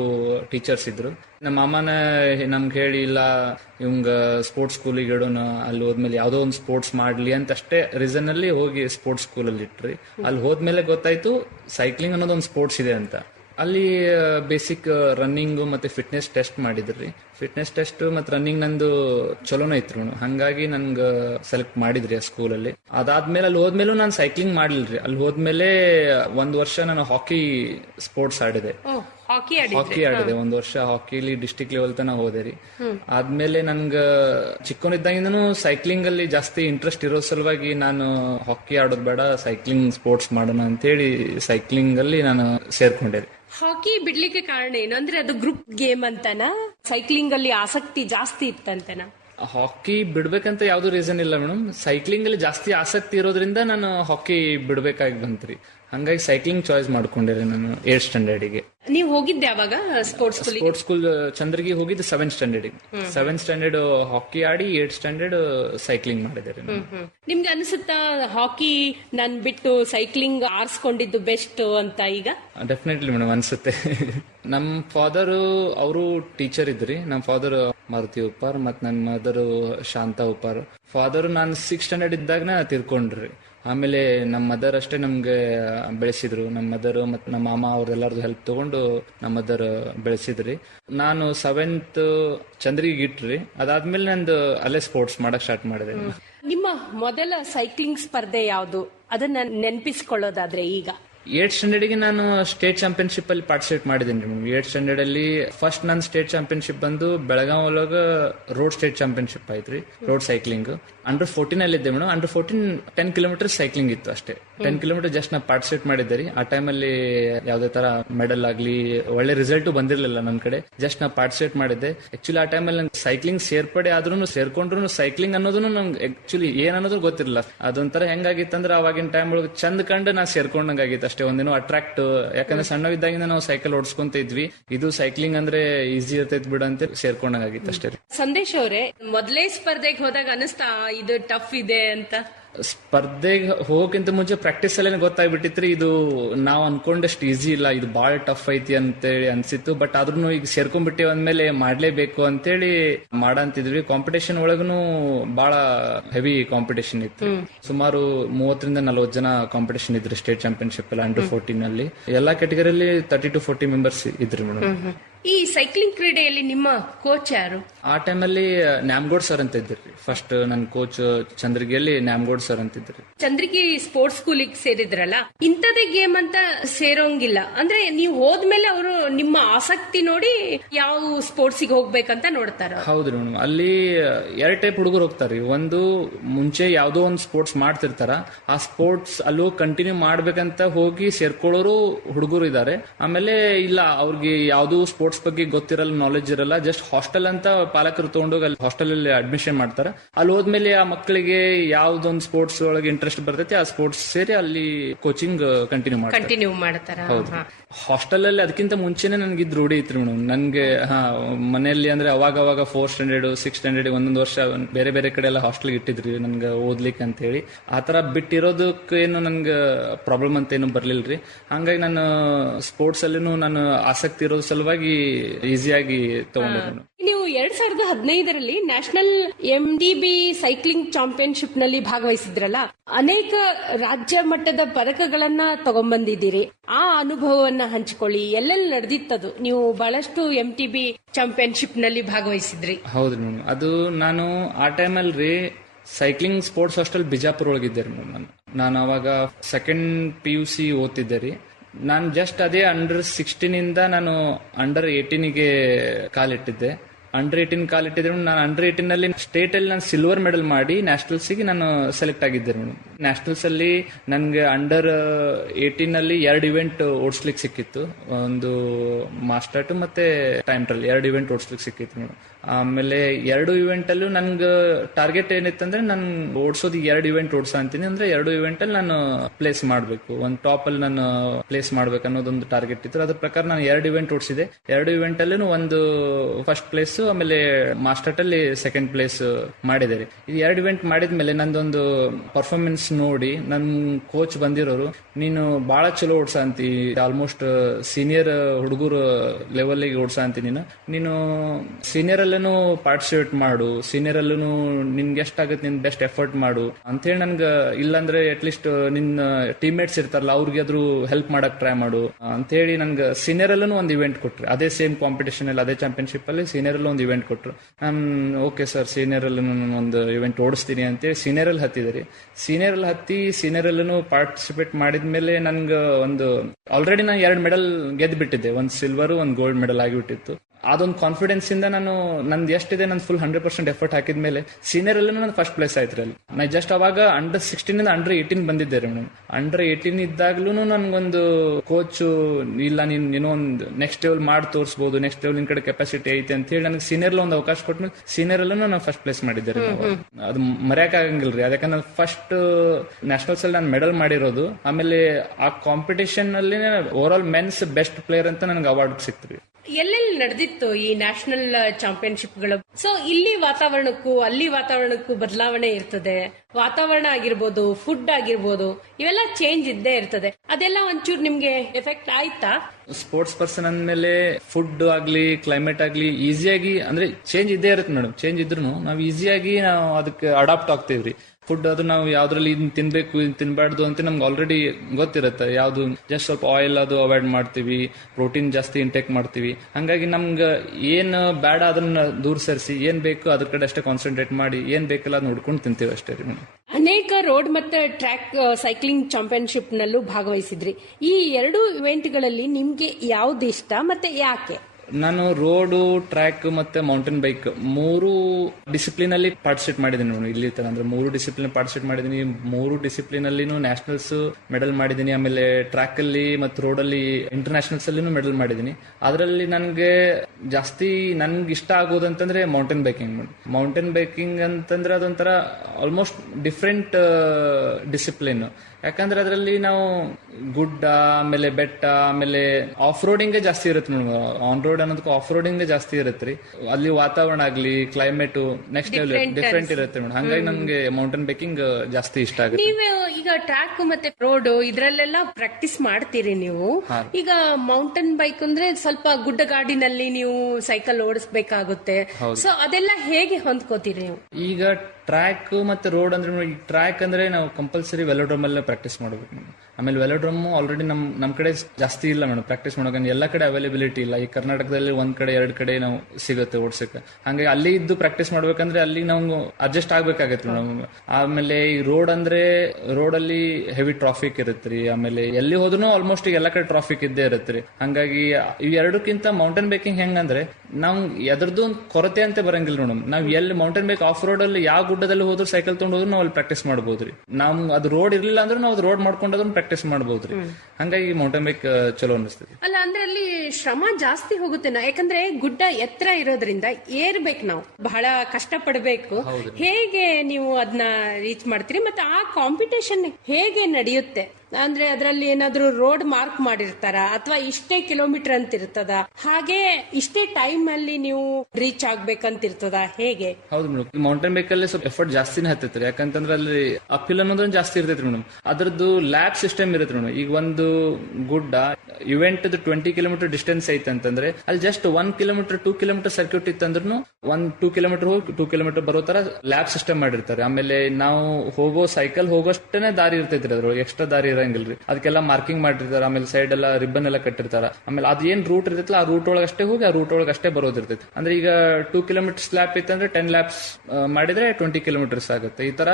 ಟೀಚರ್ಸ್ ಇದ್ರು. ನಮ್ಮ ಮಾಮನ ನಮ್ಗೆ ಹೇಳಿ, ಇಲ್ಲ ಇವಂಗ ಸ್ಪೋರ್ಟ್ಸ್ ಸ್ಕೂಲಿಗೆ ಇಡೋಣ, ಅಲ್ಲಿ ಹೋದ್ಮೇಲೆ ಯಾವ್ದೋ ಒಂದು ಸ್ಪೋರ್ಟ್ಸ್ ಮಾಡ್ಲಿ ಅಂತ ಅಷ್ಟೇ ರೀಸನ್ ಅಲ್ಲಿ ಹೋಗಿ ಸ್ಪೋರ್ಟ್ಸ್ ಸ್ಕೂಲಲ್ಲಿ ಇಟ್ರಿ. ಅಲ್ಲಿ ಹೋದ್ಮೇಲೆ ಗೊತ್ತಾಯ್ತು ಸೈಕ್ಲಿಂಗ್ ಅನ್ನೋದೊಂದು ಸ್ಪೋರ್ಟ್ಸ್ ಇದೆ ಅಂತ. ಅಲ್ಲಿ ಬೇಸಿಕ್ ರನ್ನಿಂಗ್ ಮತ್ತೆ ಫಿಟ್ನೆಸ್ ಟೆಸ್ಟ್ ಮಾಡಿದ್ರಿ. ಫಿಟ್ನೆಸ್ ಟೆಸ್ಟ್ ಮತ್ತೆ ರನ್ನಿಂಗ್ ನಂದು ಚಲೋನ ಇತ್ತು. ಹಂಗಾಗಿ ನನ್ಗ ಸೆಲೆಕ್ಟ್ ಮಾಡಿದ್ರಿ ಆ ಸ್ಕೂಲಲ್ಲಿ. ಅದಾದ್ಮೇಲೆ ಅಲ್ಲಿ ಹೋದ್ಮೇಲೂ ನಾನು ಸೈಕ್ಲಿಂಗ್ ಮಾಡ್ಲಿಲ್ರಿ. ಅಲ್ಲಿ ಹೋದ್ಮೇಲೆ 1 ವರ್ಷ ನಾನು ಹಾಕಿ ಸ್ಪೋರ್ಟ್ಸ್ ಆಡಿದೆ. ಹಾಕಿ ಆಡಿದೆ 1 ವರ್ಷ. ಹಾಕಿಲಿ ಡಿಸ್ಟಿಕ್ ಲೆವೆಲ್ ತನಕ ಹೋದೆ ರೀ. ಆದ್ಮೇಲೆ ನನ್ಗ ಚಿಕ್ಕವನಿದ್ದಾಗಿಂದನೂ ಸೈಕ್ಲಿಂಗ್ ಅಲ್ಲಿ ಜಾಸ್ತಿ ಇಂಟ್ರೆಸ್ಟ್ ಇರೋ ಸಲುವಾಗಿ ನಾನು ಹಾಕಿ ಆಡೋದ್ ಬೇಡ, ಸೈಕ್ಲಿಂಗ್ ಸ್ಪೋರ್ಟ್ಸ್ ಮಾಡೋಣ ಅಂತೇಳಿ ಸೈಕ್ಲಿಂಗ್ ಅಲ್ಲಿ ನಾನು ಸೇರ್ಕೊಂಡೆ. ಹಾಕಿ ಬಿಡ್ಲಿಕ್ಕೆ ಕಾರಣ ಏನು? ಅಂದ್ರೆ ಅದು ಗ್ರೂಪ್ ಗೇಮ್ ಅಂತನಾ, ಸೈಕ್ಲಿಂಗ್ ಅಲ್ಲಿ ಆಸಕ್ತಿ ಜಾಸ್ತಿ ಇತ್ತಂತನಾ? ಹಾಕಿ ಬಿಡ್ಬೇಕಂತ ಯಾವ್ದು ರೀಸನ್ ಇಲ್ಲ ಮೇಡಮ್. ಸೈಕ್ಲಿಂಗ್ ಅಲ್ಲಿ ಜಾಸ್ತಿ ಆಸಕ್ತಿ ಇರೋದ್ರಿಂದ ನಾನು ಹಾಕಿ ಬಿಡ್ಬೇಕಾಗಿ ಬಂತ್ರಿ. ಹಂಗಾಗಿ ಸೈಕ್ಲಿಂಗ್ ಚಾಯ್ಸ್ ಮಾಡ್ಕೊಂಡಿರಿ ನಾನು 8th ಸ್ಟ್ಯಾಂಡರ್ಡ್ಗೆ. ನೀವು ಹೋಗಿದ್ದೆ ಅವಾಗ ಸ್ಪೋರ್ಟ್ಸ್ ಸ್ಕೂಲ್ ಚಂದ್ರಗಿ ಹೋಗಿದ್ದು 7th ಸ್ಟ್ಯಾಂಡರ್ಡ್. 7th ಸ್ಟ್ಯಾಂಡರ್ಡ್ ಹಾಕಿ ಆಡಿ 8th ಸ್ಟ್ಯಾಂಡರ್ಡ್ ಸೈಕ್ಲಿಂಗ್ ಮಾಡಿದೆ. ನಿಮ್ಗೆ ಅನ್ಸುತ್ತಾ ಹಾಕಿ ನನ್ ಬಿಟ್ಟು ಸೈಕ್ಲಿಂಗ್ ಆರಿಸ್ಕೊಂಡಿದ್ದು ಬೆಸ್ಟ್ ಅಂತ ಈಗ? ಡೆಫಿನೆಟ್ಲಿ ಮೇಡಮ್, ಅನ್ಸುತ್ತೆ. ನಮ್ ಫಾದರ್ ಅವರು ಟೀಚರ್ ಇದ್ರಿ. ನಮ್ ಫಾದರ್ ಮಾರುತಿ ಉಪ್ಪಾರ್ ಮತ್ ನನ್ ಮದರ್ ಶಾಂತಾ ಉಪ್ಪಾರ್. ಫಾದರ್ ನಾನು 6th ಸ್ಟ್ಯಾಂಡರ್ಡ್ ಇದ್ದಾಗ ತಿರ್ಕೊಂಡ್ರಿ. ಆಮೇಲೆ ನಮ್ಮ ಮದರ್ ಅಷ್ಟೇ ನಮ್ಗೆ ಬೆಳೆಸಿದ್ರು. ನಮ್ಮ ಮದರ್ ಮತ್ತು ನಮ್ಮ ಮಾಮ ಅವ್ರೆಲ್ಲಾರ್ದು ಹೆಲ್ಪ್ ತಗೊಂಡು ನಮ್ಮ ಮದರ್ ಬೆಳೆಸಿದ್ರಿ. ನಾನು 7th ಚಂದ್ರಿಗೆ ಇಟ್ರಿ. ಅದಾದ್ಮೇಲೆ ನಂದು ಅಲ್ಲೇ ಸ್ಪೋರ್ಟ್ಸ್ ಮಾಡಕ್ ಸ್ಟಾರ್ಟ್ ಮಾಡಿದೆ. ನಿಮ್ಮ ಮೊದಲ ಸೈಕ್ಲಿಂಗ್ ಸ್ಪರ್ಧೆ ಯಾವುದು, ಅದನ್ನ ನೆನಪಿಸಿಕೊಳ್ಳೋದಾದ್ರೆ ಈಗ? 8th ಸ್ಟ್ಯಾಂಡರ್ಡ್ಗೆ ನಾನು ಸ್ಟೇಟ್ ಚಾಂಪಿಯನ್ಶಿಪ್ ಅಲ್ಲಿ ಪಾರ್ಟಿಸಿಪೇಟ್ ಮಾಡಿದ್ದೀನಿ. 8th ಸ್ಟ್ಯಾಂಡರ್ಡ್ ಅಲ್ಲಿ ಫಸ್ಟ್ ನನ್ನ ಸ್ಟೇಟ್ ಚಾಂಪಿಯನ್ಶಿಪ್ ಬಂದು ಬೆಳಗಾವ್ ಒಳಗ ರೋಡ್ ಸ್ಟೇಟ್ ಚಾಂಪಿಯನ್ಶಿಪ್ ಆಯ್ತ್ರಿ, ರೋಡ್ ಸೈಕ್ಲಿಂಗ್. ಅಂಡರ್ 14 ಅಲ್ಲಿ ಇದ್ದೆ ಮೇಡಮ್. ಅಂಡರ್ 14 10 ಕಿಲೋಮೀಟರ್ ಸೈಕ್ಲಿಂಗ್ ಇತ್ತು ಅಷ್ಟೇ. 10 ಕಿಲೋಮೀಟರ್ ಜಸ್ಟ್ ನಾ ಪಾರ್ಟಿಸಿಪೇಟ್ ಮಾಡಿದ್ದೆ ರೀ. ಆ ಟೈಮಲ್ಲಿ ಯಾವ್ದೇ ತರ ಮೆಡಲ್ ಆಗ್ಲಿ ಒಳ್ಳೆ ರಿಸಲ್ಟ್ ಬಂದಿರ್ಲಿಲ್ಲ ನನ್ನ ಕಡೆ. ಜಸ್ಟ್ ನಾ ಪಾರ್ಟಿಸಿಪೇಟ್ ಮಾಡಿದ್ದೆ. ಆಕ್ಚುಲಿ ಆ ಟೈಮಲ್ಲಿ ನಂಗೆ ಸೈಕ್ಲಿಂಗ್ ಸೇರ್ಪಡೆ ಆದ್ರೂ ಸೇರ್ಕೊಂಡ್ರು ಸೈಕ್ಲಿಂಗ್ ಅನ್ನೋದನ್ನು ನಂಗೆ ಆಕ್ಚುಲಿ ಏನ್ ಅನ್ನೋದು ಗೊತ್ತಿರಲಿಲ್ಲ. ಅದೊಂಥರ ಹೆಂಗಾಗಿತ್ತಂದ್ರೆ ಅವಾಗಿನ ಟೈಮ್ ಒಳಗೆ ಚಂದ ಕಂಡು ನಾ ಸೇರ್ಕೊಂಡಂಗಾಗಿತ್ತು ಅಷ್ಟೇ. ಒಂದಿನ ಅಟ್ರಾಕ್ಟ್, ಯಾಕಂದ್ರೆ ಸಣ್ಣವಿದ್ದಾಗಿಂದ ನಾವು ಸೈಕಲ್ ಓಡಿಸ್ಕೊಂತ ಇದ್ವಿ. ಇದು ಸೈಕ್ಲಿಂಗ್ ಅಂದ್ರೆ ಈಸಿ ಇರ್ತೈತ್ ಬಿಡ ಅಂತ ಸೇರ್ಕೊಂಡಂಗಾಗಿತ್ತು ಅಷ್ಟೇ. ಸಂದೇಶ್ ಅವರೇ, ಮೊದಲೇ ಸ್ಪರ್ಧೆಗೆ ಹೋದಾಗ ಅನಿಸ್ತಾ ಇದು ಟಫ್ ಇದೆ ಅಂತ? ಸ್ಪರ್ಧೆಗೆ ಹೋಗಕ್ಕಿಂತ ಮುಂಚೆ ಪ್ರಾಕ್ಟೀಸ್ ಅಲ್ಲೇ ಗೊತ್ತಾಗ್ಬಿಟ್ಟಿತ್ರಿ, ಇದು ನಾವ್ ಅನ್ಕೊಂಡಷ್ಟು ಈಸಿ ಇಲ್ಲ, ಇದು ಬಾಳ ಟಫ್ ಐತಿ ಅಂತೇಳಿ ಅನ್ಸಿತ್ತು. ಬಟ್ ಆದ್ರೂ ಈಗ ಸೇರ್ಕೊಂಡ್ಬಿಟ್ಟೆ ಅಂದ್ಮೇಲೆ ಮಾಡ್ಲೇಬೇಕು ಅಂತೇಳಿ ಮಾಡಂತಿದ್ವಿ. ಕಾಂಪಿಟೇಷನ್ ಒಳಗೂ ಬಹಳ ಹೆವಿ ಕಾಂಪಿಟೇಷನ್ ಇತ್ತು. ಸುಮಾರು 30 ರಿಂದ 40 ಜನ ಕಾಂಪಿಟೇಷನ್ ಇದ್ರು ಸ್ಟೇಟ್ ಚಾಂಪಿಯನ್ಶಿಪ್ ಅಲ್ಲಿ. ಅಂಡರ್ 14 ಅಲ್ಲಿ ಎಲ್ಲಾ ಕ್ಯಾಟಗರಿಯಲ್ಲಿ 30 to 40 ಮೆಂಬರ್ಸ್ ಇದ್ರು ಮೇಡಮ್. ಈ ಸೈಕ್ಲಿಂಗ್ ಕ್ರೀಡೆಯಲ್ಲಿ ನಿಮ್ಮ ಕೋಚ್ ಯಾರು? ಆ ಟೈಮಲ್ಲಿ ನ್ಯಾಮ್ಗೋಡ್ ಸರ್ ಅಂತ ಇದ್ರಿ. ಫಸ್ಟ್ ನನ್ನ ಕೋಚ್ ಚಂದ್ರಗಿಯಲ್ಲಿ ನ್ಯಾಮ್ಗೋಡ್ ಸರ್ ಅಂತ ಇದ್ರಿ. ಚಂದ್ರಗಿ ಸ್ಪೋರ್ಟ್ಸ್ ಸ್ಕೂಲಿಗೆ ಸೇರಿದ್ರಲ್ಲ, ಇಂಥದೇ ಗೇಮ್ ಅಂತ ಸೇರೋಂಗಿಲ್ಲ ಅಂದ್ರೆ ನೀವು ಹೋದ್ಮೇಲೆ ಅವರು ನಿಮ್ಮ ಆಸಕ್ತಿ ನೋಡಿ ಯಾವ ಸ್ಪೋರ್ಟ್ಸ್ ಗೆ ಹೋಗ್ಬೇಕಂತ ನೋಡ್ತಾರ? ಹೌದ್ರಿ ಮೇಡಮ್. ಅಲ್ಲಿ 2 ಟೈಪ್ ಹುಡುಗರು ಹೋಗ್ತಾರ್ರಿ. ಒಂದು ಮುಂಚೆ ಯಾವ್ದೋ ಒಂದು ಸ್ಪೋರ್ಟ್ಸ್ ಮಾಡ್ತಿರ್ತಾರ, ಆ ಸ್ಪೋರ್ಟ್ಸ್ ಅಲ್ಲೂ ಕಂಟಿನ್ಯೂ ಮಾಡ್ಬೇಕಂತ ಹೋಗಿ ಸೇರ್ಕೊಳ್ಳೋರು ಹುಡುಗರು ಇದಾರೆ. ಆಮೇಲೆ ಇಲ್ಲ ಅವ್ರಿಗೆ ಯಾವ್ದು ಸ್ಪೋರ್ಟ್ಸ್ ಸ್ಪೋರ್ಟ್ಸ್ ಬಗ್ಗೆ ಗೊತ್ತಿರಲ್ಲ, ನಾಲೆಜ್ ಇರಲ್ಲ. ಜಸ್ಟ್ ಹಾಸ್ಟೆಲ್ ಅಂತ ಪಾಲಕರು ತಗೊಂಡೋಗಿ ಅಲ್ಲಿ ಹಾಸ್ಟೆಲ್ ಅಲ್ಲಿ ಅಡ್ಮಿಷನ್ ಮಾಡ್ತಾರೆ. ಅಲ್ಲಿ ಹೋದ್ಮೇಲೆ ಆ ಮಕ್ಕಳಿಗೆ ಯಾವ್ದೊಂದು ಸ್ಪೋರ್ಟ್ಸ್ ಒಳಗೆ ಇಂಟ್ರೆಸ್ಟ್ ಬರ್ತೈತಿ ಆ ಸ್ಪೋರ್ಟ್ಸ್ ಸೇರಿ ಅಲ್ಲಿ ಕೋಚಿಂಗ್ ಕಂಟಿನ್ಯೂ ಮಾಡ್ತಾರೆ. ಹೌದು, ಹಾಸ್ಟೆಲ್ ಅಲ್ಲಿ ಅದಕ್ಕಿಂತ ಮುಂಚೆನೆ ನನ್ಗೆ ಇದ್ ರೂಢಿ ಇತ್ತು ಮೇಡಮ್. ನನ್ಗೆ ಮನೆಯಲ್ಲಿ ಅಂದ್ರೆ ಅವಾಗ 4th ಸ್ಟ್ಯಾಂಡರ್ಡ್ 6th ಸ್ಟ್ಯಾಂಡರ್ಡ್ ಒಂದೊಂದು ವರ್ಷ ಬೇರೆ ಬೇರೆ ಕಡೆ ಎಲ್ಲ ಹಾಸ್ಟೆಲ್ ಇಟ್ಟಿದ್ರಿ ನನ್ಗೆ ಓದ್ಲಿಕ್ಕೆ ಅಂತ ಹೇಳಿ. ಆತರ ಬಿಟ್ಟಿರೋದಕ್ಕೆ ಏನು ನನ್ಗೆ ಪ್ರಾಬ್ಲಮ್ ಅಂತ ಏನು ಬರ್ಲಿಲ್ರಿ. ಹಂಗಾಗಿ ನಾನು ಸ್ಪೋರ್ಟ್ಸ್ ಅಲ್ಲಿನೂ ನಾನು ಆಸಕ್ತಿ ಇರೋ ಸಲುವಾಗಿ ಈಸಿಯಾಗಿ ತಗೊಂಡೆ. ನೀವು 2015ರಲ್ಲಿ ನ್ಯಾಷನಲ್ MDB ಸೈಕ್ಲಿಂಗ್ ಚಾಂಪಿಯನ್ಶಿಪ್ ನಲ್ಲಿ ಭಾಗವಹಿಸಿದ್ರಲ್ಲ, ಅನೇಕ ರಾಜ್ಯ ಮಟ್ಟದ ಪದಕಗಳನ್ನ ತಗೊಂಡ್ಬಂದಿದ್ದೀರಿ. ಆ ಅನುಭವವನ್ನ ಹಂಚಿಕೊಳ್ಳಿ, ಎಲ್ಲೆಲ್ಲಿ ನಡೆದಿತ್ತದು? ನೀವು ಬಹಳಷ್ಟು MTB ಚಾಂಪಿಯನ್ಶಿಪ್ ನಲ್ಲಿ ಭಾಗವಹಿಸಿದ್ರಿ. ಹೌದ್ರಿ ಮೇಡಮ್. ಅದು ನಾನು ಆ ಟೈಮಲ್ಲಿ ಸೈಕ್ಲಿಂಗ್ ಸ್ಪೋರ್ಟ್ಸ್ ಹಾಸ್ಟೆಲ್ ಬಿಜಾಪುರ ಒಳಗಿದ್ದೆ ರೀ ಮೇಡಮ್. ನಾನು ಅವಾಗ 2nd PUC ಓದ್ತಿದ್ದೆ ರೀ. ನಾನು ಜಸ್ಟ್ ಅದೇ ಅಂಡರ್ 16 ಇಂದ ನಾನು ಅಂಡರ್ 18ಗೆ ಕಾಲಿಟ್ಟಿದ್ದೆ. ಅಂಡರ್ 18 ಕಾಲಿಟ್ಟಿದ್ರೆ ನಾನು ಅಂಡರ್ 18 ನಲ್ಲಿ ಸ್ಟೇಟ್ ಅಲ್ಲಿ ನಾನು ಸಿಲ್ವರ್ ಮೆಡಲ್ ಮಾಡಿ ನ್ಯಾಷನಲ್ಸ್ ಗೆ ನಾನು ಸೆಲೆಕ್ಟ್ ಆಗಿದ್ದೆ ಮೇಡಮ್. ನ್ಯಾಷನಲ್ಸ್ ಅಲ್ಲಿ ನನ್ಗೆ ಅಂಡರ್ 18 ನಲ್ಲಿ 2 ಇವೆಂಟ್ ಓಡಿಸ್ಲಿಕ್ಕೆ ಸಿಕ್ಕಿತ್ತು. ಒಂದು ಮಾಸ್ಟರ್ ಮತ್ತೆ ಟೈಮ್ ಟ್ರಯಲ್ 2 ಇವೆಂಟ್ ಓಡಿಸ್ಲಿಕ್ಕೆ ಸಿಕ್ಕಿತ್ತು ಮೇಡಮ್. ಆಮೇಲೆ 2 ಇವೆಂಟ್ ಅಲ್ಲೂ ನನ್ಗೆ ಟಾರ್ಗೆಟ್ ಏನಿತ್ತಂದ್ರೆ ನಾನು ಓಡಿಸೋದು 2 ಇವೆಂಟ್ ಓಡಿಸ ಅಂತೀನಿ. ಅಂದ್ರೆ 2 ಇವೆಂಟ್ ಅಲ್ಲಿ ನಾನು ಪ್ಲೇಸ್ ಮಾಡಬೇಕು, ಒಂದು ಟಾಪ್ ಅಲ್ಲಿ ನಾನು ಪ್ಲೇಸ್ ಮಾಡ್ಬೇಕು ಅನ್ನೋದೊಂದು ಟಾರ್ಗೆಟ್ ಇತ್ತು. ಅದ್ರ ಪ್ರಕಾರ ನಾನು 2 ಇವೆಂಟ್ ಓಡಿಸಿದೆ. 2 ಇವೆಂಟ್ ಅಲ್ಲೂ ಒಂದು ಫಸ್ಟ್ ಪ್ಲೇಸ್ ಆಮೇಲೆ ಮಾಸ್ಟರ್ ಅಲ್ಲಿ 2nd ಪ್ಲೇಸ್ ಮಾಡಿದ್ದಾರೆ. ಈ 2 ಇವೆಂಟ್ ಮಾಡಿದ್ಮೇಲೆ ನಂದೊಂದು ಪರ್ಫಾರ್ಮೆನ್ಸ್ ನೋಡಿ ನನ್ ಕೋಚ್ ಬಂದಿರೋರು, ನೀನು ಬಹಳ ಚಲೋ ಓಡ್ಸ ಅಂತಿ, ಆಲ್ಮೋಸ್ಟ್ ಸೀನಿಯರ್ ಹುಡುಗರು ಲೆವೆಲ್ ಓಡ್ಸ ಅಂತಿ, ನೀನು ಸೀನಿಯರ್ ಅಲ್ಲೂ ಪಾರ್ಟಿಸಿಪೇಟ್ ಮಾಡು, ಸೀನಿಯರ್ ಅಲ್ಲೂ ನಿನ್ಗೆ ಎಷ್ಟಾಗುತ್ತೆ ನಿನ್ ಬೆಸ್ಟ್ ಎಫರ್ಟ್ ಮಾಡು ಅಂತ ಹೇಳಿ ನನ್ಗೆ, ಇಲ್ಲಾಂದ್ರೆ ಅಟ್ಲೀಸ್ಟ್ ನಿನ್ನ ಟೀಮ್ಮೇಟ್ಸ್ ಇರ್ತಾರಲ್ಲ ಅವ್ರಿಗಾದ್ರೂ ಹೆಲ್ಪ್ ಮಾಡಕ್ ಟ್ರೈ ಮಾಡು ಅಂತ ಹೇಳಿ ನನ್ಗೆ ಸೀನಿಯರ್ ಅಲ್ಲೂ ಒಂದು ಇವೆಂಟ್ ಕೊಟ್ರು. ಅದೇ ಸೇಮ್ ಕಾಂಪಿಟೇಷನ್ ಅಲ್ಲಿ ಅದೇ ಚಾಂಪಿಯನ್ಶಿಪ್ ಅಲ್ಲಿ ಸೀನಿಯರ್ ಅಲ್ಲಿ ಒಂದು ಇವೆಂಟ್ ಕೊಟ್ರು. ನಾನು ಓಕೆ ಸರ್ ಸೀನಿಯರ್ ಅಲ್ಲಿ ಒಂದು ಇವೆಂಟ್ ಓಡಿಸ್ತೀನಿ ಅಂತೇಳಿ ಸೀನಿಯರ್ ಅಲ್ಲಿ ಹತ್ತಿದ್ರಿ. ಸೀನಿಯರ್ ಅಲ್ಲಿ ಹತ್ತಿ ಸೀನಿಯರ್ ಅಲ್ಲೂ ಪಾರ್ಟಿಸಿಪೇಟ್ ಮಾಡಿದ್ಮೇಲೆ ನನ್ಗೆ ಒಂದು ಆಲ್ರೆಡಿ ನಾನು 2 ಮೆಡಲ್ ಗೆದ್ದು ಬಿಟ್ಟಿದ್ದೆ, ಒಂದು ಸಿಲ್ವರ್ ಒಂದು ಗೋಲ್ಡ್ ಮೆಡಲ್ ಆಗಿಬಿಟ್ಟಿತ್ತು. ಅದೊಂದು ಕಾನ್ಫಿಡೆನ್ಸ್ ಇಂದ ನಾನು ನಂದು ಎಷ್ಟಿದೆ ನಾನು ಫುಲ್ 100% ಎಫರ್ಟ್ ಹಾಕಿದ್ಮೇಲೆ ಸೀನಿಯರ್ ಅಲ್ಲೂ ನಾನು ಫಸ್ಟ್ ಪ್ಲೇಸ್ ಆಯ್ತು ಅಲ್ಲಿ. ನಾ ಜಸ್ಟ್ ಅವಾಗ ಅಂಡರ್ 16 ಇಂದ ಅಂಡರ್ 18 ಬಂದಿದ್ದೆ ರೀ ಮೇಡಮ್. ಅಂಡರ್ 18 ಇದ್ದಾಗ್ಲೂ ನನ್ಗೊಂದು ಕೋಚ್ ಇಲ್ಲ ನೀನು ಒಂದು ನೆಕ್ಸ್ಟ್ ಲೆವೆಲ್ ಮಾಡಿ ತೋರಿಸಬಹುದು, ನೆಕ್ಸ್ಟ್ ಲೆವೆಲ್ ನಿನ್ ಕಡೆ ಕೆಪಾಸಿಟಿ ಐತೆ ಅಂತ ಹೇಳಿ ನನಗೆ ಸೀನಿಯರ್ ಒಂದು ಅವಕಾಶ ಕೊಟ್ಮೇಲೆ ಸೀನಿಯರ್ ಅಲ್ಲೂ ನಾನು ಫಸ್ಟ್ ಪ್ಲೇಸ್ ಮಾಡಿದ್ದೆ ರೀ. ಅದು ಮರ್ಯಾಕ ಆಗಂಗಿಲ್ರಿ, ಯಾಕಂದ್ರೆ ಫಸ್ಟ್ ನ್ಯಾಷನಲ್ಸ್ ಅಲ್ಲಿ ನಾನು ಮೆಡಲ್ ಮಾಡಿರೋದು. ಆಮೇಲೆ ಆ ಕಾಂಪಿಟೇಷನ್ ಅಲ್ಲಿ over all men's best player ಅಂತ ನನಗೆ ಅವಾರ್ಡ್ ಸಿಕ್ತು. ಎಲ್ಲೆಲ್ಲಿ ನಡೆದಿತ್ತು ಈ ನ್ಯಾಷನಲ್ ಚಾಂಪಿಯನ್ಶಿಪ್ಗಳು? ಸೊ ಇಲ್ಲಿ ವಾತಾವರಣಕ್ಕೂ ಅಲ್ಲಿ ವಾತಾವರಣಕ್ಕೂ ಬದಲಾವಣೆ ಇರ್ತದೆ. ವಾತಾವರಣ ಆಗಿರ್ಬೋದು, ಫುಡ್ ಆಗಿರ್ಬೋದು, ಇವೆಲ್ಲ ಚೇಂಜ್ ಇದ್ದೇ ಇರ್ತದೆ. ಅದೆಲ್ಲ ಒಂಚೂರು ನಿಮ್ಗೆ ಎಫೆಕ್ಟ್ ಆಯ್ತಾ? ಸ್ಪೋರ್ಟ್ಸ್ ಪರ್ಸನ್ ಅಂದ್ಮೇಲೆ ಫುಡ್ ಆಗ್ಲಿ ಕ್ಲೈಮೇಟ್ ಆಗ್ಲಿ ಈಸಿಯಾಗಿ ಅಂದ್ರೆ ಚೇಂಜ್ ಇದ್ದೇ ಇರುತ್ತೆ ಮೇಡಮ್. ಚೇಂಜ್ ಇದ್ರು ನಾವು ಈಸಿಯಾಗಿ ನಾವು ಅದಕ್ಕೆ ಅಡಾಪ್ಟ್ ಆಗ್ತೇವ್ರಿ. ಫುಡ್ ಅದು ನಾವು ಯಾವ್ದ್ರಲ್ಲಿ ಇದನ್ನ ತಿನ್ಬೇಕು ಇದನ್ನ ತಿನ್ಬಾರ್ದು ಅಂತ ನಮ್ಗೆ ಆಲ್ರೆಡಿ ಗೊತ್ತಿರುತ್ತೆ. ಯಾವ್ದು ಜಸ್ಟ್ ಸ್ವಲ್ಪ ಆಯಿಲ್ ಅದು ಅವಾಯ್ಡ್ ಮಾಡ್ತೀವಿ, ಪ್ರೋಟೀನ್ ಜಾಸ್ತಿ ಇಂಟೇಕ್ ಮಾಡ್ತೀವಿ. ಹಂಗಾಗಿ ನಮ್ಗೆ ಏನ್ ಬೇಡ ಅದನ್ನ ದೂರ ಸರಿಸಿ ಏನ್ ಬೇಕು ಅದ್ರ ಕಡೆ ಅಷ್ಟೇ ಕಾನ್ಸಂಟ್ರೇಟ್ ಮಾಡಿ ಏನ್ ಬೇಕಲ್ಲ ಅದ್ ನೋಡ್ಕೊಂಡು ತಿಂತೀವಿ ಅಷ್ಟೇ ರೀ ಮೇಡಮ್. ಅನೇಕ ರೋಡ್ ಮತ್ತೆ ಟ್ರ್ಯಾಕ್ ಸೈಕ್ಲಿಂಗ್ ಚಾಂಪಿಯನ್ಶಿಪ್ ನಲ್ಲೂ ಭಾಗವಹಿಸಿದ್ರಿ. ಈ 2 ಇವೆಂಟ್ಗಳಲ್ಲಿ ನಿಮ್ಗೆ ಯಾವ್ದು ಇಷ್ಟ ಮತ್ತೆ ಯಾಕೆ? ನಾನು ರೋಡು, ಟ್ರ್ಯಾಕ್ ಮತ್ತೆ ಮೌಂಟೇನ್ ಬೈಕ್ 3 ಡಿಸಿಪ್ಲಿನ್ ಅಲ್ಲಿ ಪಾರ್ಟಿಸಿಪೇಟ್ ಮಾಡಿದ್ದೀನಿ ನೋಡಿ. ಇಲ್ಲಿ ತರ ಅಂದ್ರೆ 3 ಡಿಸಿಪ್ಲಿನ್ ಪಾರ್ಟಿಸಿಪೇಟ್ ಮಾಡಿದ್ದೀನಿ. 3 ಡಿಸಿಪ್ಲಿನ್ ಅಲ್ಲಿ ನ್ಯಾಷನಲ್ಸ್ ಮೆಡಲ್ ಮಾಡಿದ್ದೀನಿ. ಆಮೇಲೆ ಟ್ರ್ಯಾಕ್ ಅಲ್ಲಿ ಮತ್ತು ರೋಡ್ ಅಲ್ಲಿ ಇಂಟರ್ನ್ಯಾಷನಲ್ಸ್ ಅಲ್ಲಿ ಮೆಡಲ್ ಮಾಡಿದ್ದೀನಿ. ಅದರಲ್ಲಿ ನನ್ಗೆ ಜಾಸ್ತಿ ನನ್ಗೆ ಇಷ್ಟ ಆಗೋದಂತಂದ್ರೆ ಮೌಂಟೇನ್ ಬೈಕಿಂಗ್. ಮೌಂಟೇನ್ ಬೈಕಿಂಗ್ ಅಂತಂದ್ರೆ ಅದೊಂಥರ ಆಲ್ಮೋಸ್ಟ್ ಡಿಫ್ರೆಂಟ್ ಡಿಸಿಪ್ಲಿನ್. ಯಾಕಂದ್ರೆ ಅದರಲ್ಲಿ ನಾವು ಗುಡ್ಡ, ಆಮೇಲೆ ಬೆಟ್ಟ, ಆಮೇಲೆ ಆಫ್ ರೋಡಿಂಗ್ ಜಾಸ್ತಿ ಇರುತ್ತೆ ಮೇಡಮ್. ಆನ್ ರೋಡ್ ಅನ್ನೋದಕ್ಕೆ ಆಫ್ ರೋಡಿಂಗ್ ಜಾಸ್ತಿ ಇರುತ್ತೆ ರೀ. ಅಲ್ಲಿ ವಾತಾವರಣ ಆಗ್ಲಿ ಕ್ಲೈಮೇಟ್ ನೆಕ್ಸ್ಟ್ ಲೆವೆಲ್ ಡಿಫ್ರೆಂಟ್ ಇರುತ್ತೆ ಮೇಡಮ್. ಹಂಗಾಗಿ ನನ್ಗೆ ಮೌಂಟೇನ್ ಬೈಕಿಂಗ್ ಜಾಸ್ತಿ ಇಷ್ಟ ಆಗುತ್ತೆ. ನೀವು ಈಗ ಟ್ರ್ಯಾಕ್ ಮತ್ತೆ ರೋಡ್ ಇದ್ರಲ್ಲೆಲ್ಲ ಪ್ರಾಕ್ಟೀಸ್ ಮಾಡ್ತೀರಿ ನೀವು. ಈಗ ಮೌಂಟೇನ್ ಬೈಕ್ ಅಂದ್ರೆ ಸ್ವಲ್ಪ ಗುಡ್ಡಗಾಡಿನಲ್ಲಿ ನೀವು ಸೈಕಲ್ ಓಡಿಸ್ಬೇಕಾಗುತ್ತೆ. ಸೊ ಅದೆಲ್ಲ ಹೇಗೆ ಹೊಂದ್ಕೋತೀರಿ ನೀವು? ಈಗ ಟ್ರ್ಯಾಕ್ ಮತ್ತೆ ರೋಡ್ ಅಂದ್ರೆ ಟ್ರ್ಯಾಕ್ ಅಂದ್ರೆ ನಾವು ಕಂಪಲ್ಸರಿ ವೆಲೋಡ್ರಮ್ ಅಲ್ಲೇ ಪ್ರಾಕ್ಟೀಸ್ ಮಾಡಬೇಕು. ಆಮೇಲೆ ವೆಲೋಡ್ರಮ್ ಆಲ್ರೆಡಿ ನಮ್ ಕಡೆ ಜಾಸ್ತಿ ಇಲ್ಲ ಮೇಡಮ್ ಪ್ರಾಕ್ಟೀಸ್ ಮಾಡೋಕೆ. ಎಲ್ಲ ಕಡೆ ಅವೈಲೇಬಿಲಿಟಿ ಇಲ್ಲ. ಈ ಕರ್ನಾಟಕದಲ್ಲಿ 1 ಕಡೆ 2 ಕಡೆ ನಾವು ಸಿಗುತ್ತೆ ಓಡ್ಸಕ್ಕೆ. ಹಂಗಾಗಿ ಅಲ್ಲಿ ಇದ್ದು ಪ್ರಾಕ್ಟೀಸ್ ಮಾಡ್ಬೇಕಂದ್ರೆ ಅಲ್ಲಿ ನಾವು ಅಡ್ಜಸ್ಟ್ ಆಗ್ಬೇಕಾಗತ್ತೆ ಮೇಡಮ್. ಆಮೇಲೆ ಈ ರೋಡ್ ಅಂದ್ರೆ ರೋಡ್ ಅಲ್ಲಿ ಹೆವಿ ಟ್ರಾಫಿಕ್ ಇರುತ್ತೆ ರೀ. ಆಮೇಲೆ ಎಲ್ಲಿ ಹೋದ್ರೂ ಆಲ್ಮೋಸ್ಟ್ ಎಲ್ಲ ಕಡೆ ಟ್ರಾಫಿಕ್ ಇದ್ದೇ ಇರುತ್ತೆ ರೀ. ಹಂಗಾಗಿ ಇವ್ ಎರಡಕ್ಕಿಂತ ಮೌಂಟೇನ್ ಬೈಕಿಂಗ್ ಹೆಂಗಂದ್ರೆ ನಾವು ಎದ್ರದ್ದು ಒಂದು ಕೊರತೆ ಅಂತ ಬರಂಗಿಲ್ಲ ಮೇಡಮ್. ನಾವ್ ಎಲ್ಲಿ ಮೌಂಟೇನ್ ಬೈಕ್ ಆಫ್ ರೋಡ್ ಅಲ್ಲಿ ಯಾವ ಗುಡ್ಡದಲ್ಲಿ ಹೋದ್ರು ಸೈಕಲ್ ತಗೊಂಡ್ ಹೋದ್ರು ನಾವು ಅಲ್ಲಿ ಪ್ರಾಕ್ಟೀಸ್ ಮಾಡ್ಬೋದ್ರಿ. ನಾವು ಅದು ರೋಡ್ ಇರ್ಲಿಲ್ಲ ಅಂದ್ರೆ ನಾವು ಅದು ರೋಡ್ ಮಾಡ್ಕೊಂಡ್ರು ಪ್ರಾಕ್ಟೀಸ್ ಮಾಡ್ಬೋದ್ರಿ. ಹಂಗಾಗಿ ಮೌಂಟೇನ್ ಬೈಕ್ ಚಲೋ ಅನಿಸ್ತದೆ. ಅಲ್ಲ ಅಂದ್ರೆ ಅಲ್ಲಿ ಶ್ರಮ ಜಾಸ್ತಿ ಹೋಗುತ್ತೆ ಯಾಕಂದ್ರೆ ಗುಡ್ಡ ಎತ್ತರ ಇರೋದ್ರಿಂದ ಏರ್ಬೇಕು, ನಾವು ಬಹಳ ಕಷ್ಟ ಪಡ್ಬೇಕು. ಹೇಗೆ ನೀವು ಅದನ್ನ ರೀಚ್ ಮಾಡ್ತೀರಿ ಮತ್ತೆ ಆ ಕಾಂಪಿಟೇಷನ್ ಹೇಗೆ ನಡೆಯುತ್ತೆ? ಅಂದ್ರೆ ಅದರಲ್ಲಿ ಏನಾದ್ರೂ ರೋಡ್ ಮಾರ್ಕ್ ಮಾಡಿರ್ತಾರ ಅಥವಾ ಇಷ್ಟೇ ಕಿಲೋಮೀಟರ್ ಅಂತ ಇರ್ತದ, ಹಾಗೆ ಇಷ್ಟೇ ಟೈಮ್ ಅಲ್ಲಿ ನೀವು ರೀಚ್ ಆಗ್ಬೇಕಂತ ಇರ್ತದ, ಹೇಗೆ? ಹೌದು ಮೇಡಮ್, ಮೌಂಟೇನ್ ಬೈಕ್ ಅಲ್ಲಿ ಸ್ವಲ್ಪ ಎಫರ್ಟ್ ಜಾಸ್ತಿನೇ ಹತ್ತೈತ್ರಿ. ಯಾಕಂತಂದ್ರೆ ಅಲ್ಲಿ ಅಪಿಲ್ ಅನ್ನೋದು ಜಾಸ್ತಿ ಇರ್ತೈತ್ರಿ ಮೇಡಮ್. ಅದ್ರದ್ದು ಲ್ಯಾಬ್ ಸಿಸ್ಟಮ್ ಇರುತ್ತೆ ಮೇಡಮ್. ಈಗ ಒಂದು ಗುಡ್ಡ ಇವೆಂಟ್ 20 ಕಿಲೋಮೀಟರ್ ಡಿಸ್ಟೆನ್ಸ್ ಐತೆ ಅಂತಂದ್ರೆ ಅಲ್ಲಿ ಜಸ್ಟ್ 1 ಕಿಲೋಮೀಟರ್ 2 ಕಿಲೋಮೀಟರ್ ಸರ್ಕ್ಯೂಟ್ ಇತ್ತಂದ್ರೂ 2 ಕಿಲೋಮೀಟರ್ ಹೋಗಿ 2 ಕಿಲೋಮೀಟರ್ ಬರೋ ತರ ಲ್ಯಾಬ್ ಸಿಸ್ಟಮ್ ಮಾಡಿರ್ತಾರೆ. ಆಮೇಲೆ ನಾವು ಹೋಗೋ ಸೈಕಲ್ ಹೋಗೋಷ್ಟೇನೆ ದಾರಿ ಇರ್ತೈತ್ರಿ, ಅದ್ರೊಳಗೆ ಎಕ್ಸ್ಟ್ರಾ ದಾರಿ ಇರಂಗಿಲ್ರಿ. ಅದಕ್ಕೆಲ್ಲ ಮಾರ್ಕಿಂಗ್ ಮಾಡಿರ್ತಾರೆ. ಆಮೇಲೆ ಸೈಡ್ ಎಲ್ಲ ರಿಬ್ಬನ್ ಎಲ್ಲ ಕಟ್ಟಿರ್ತಾರ. ಆಮೇಲೆ ಅದು ಏನ್ ರೂಟ್ ಇರ್ತೈತಲ್ಲ ಆ ರೂಟ್ ಒಳಗೆ ಅಷ್ಟೇ ಹೋಗಿ ಆ ರೂಟ್ ಒಳಗೆ ಅಷ್ಟೇ ಬರೋದಿರ್ತೈತಿ. ಅಂದ್ರೆ ಈಗ 2 ಕಿಲೋಮೀಟರ್ ಲ್ಯಾಪ್ ಇತ್ತಂದ್ರೆ 10 ಲ್ಯಾಪ್ಸ್ ಮಾಡಿದ್ರೆ 20 ಕಿಲೋಮೀಟರ್ಸ್ ಆಗುತ್ತೆ. ಈ ತರ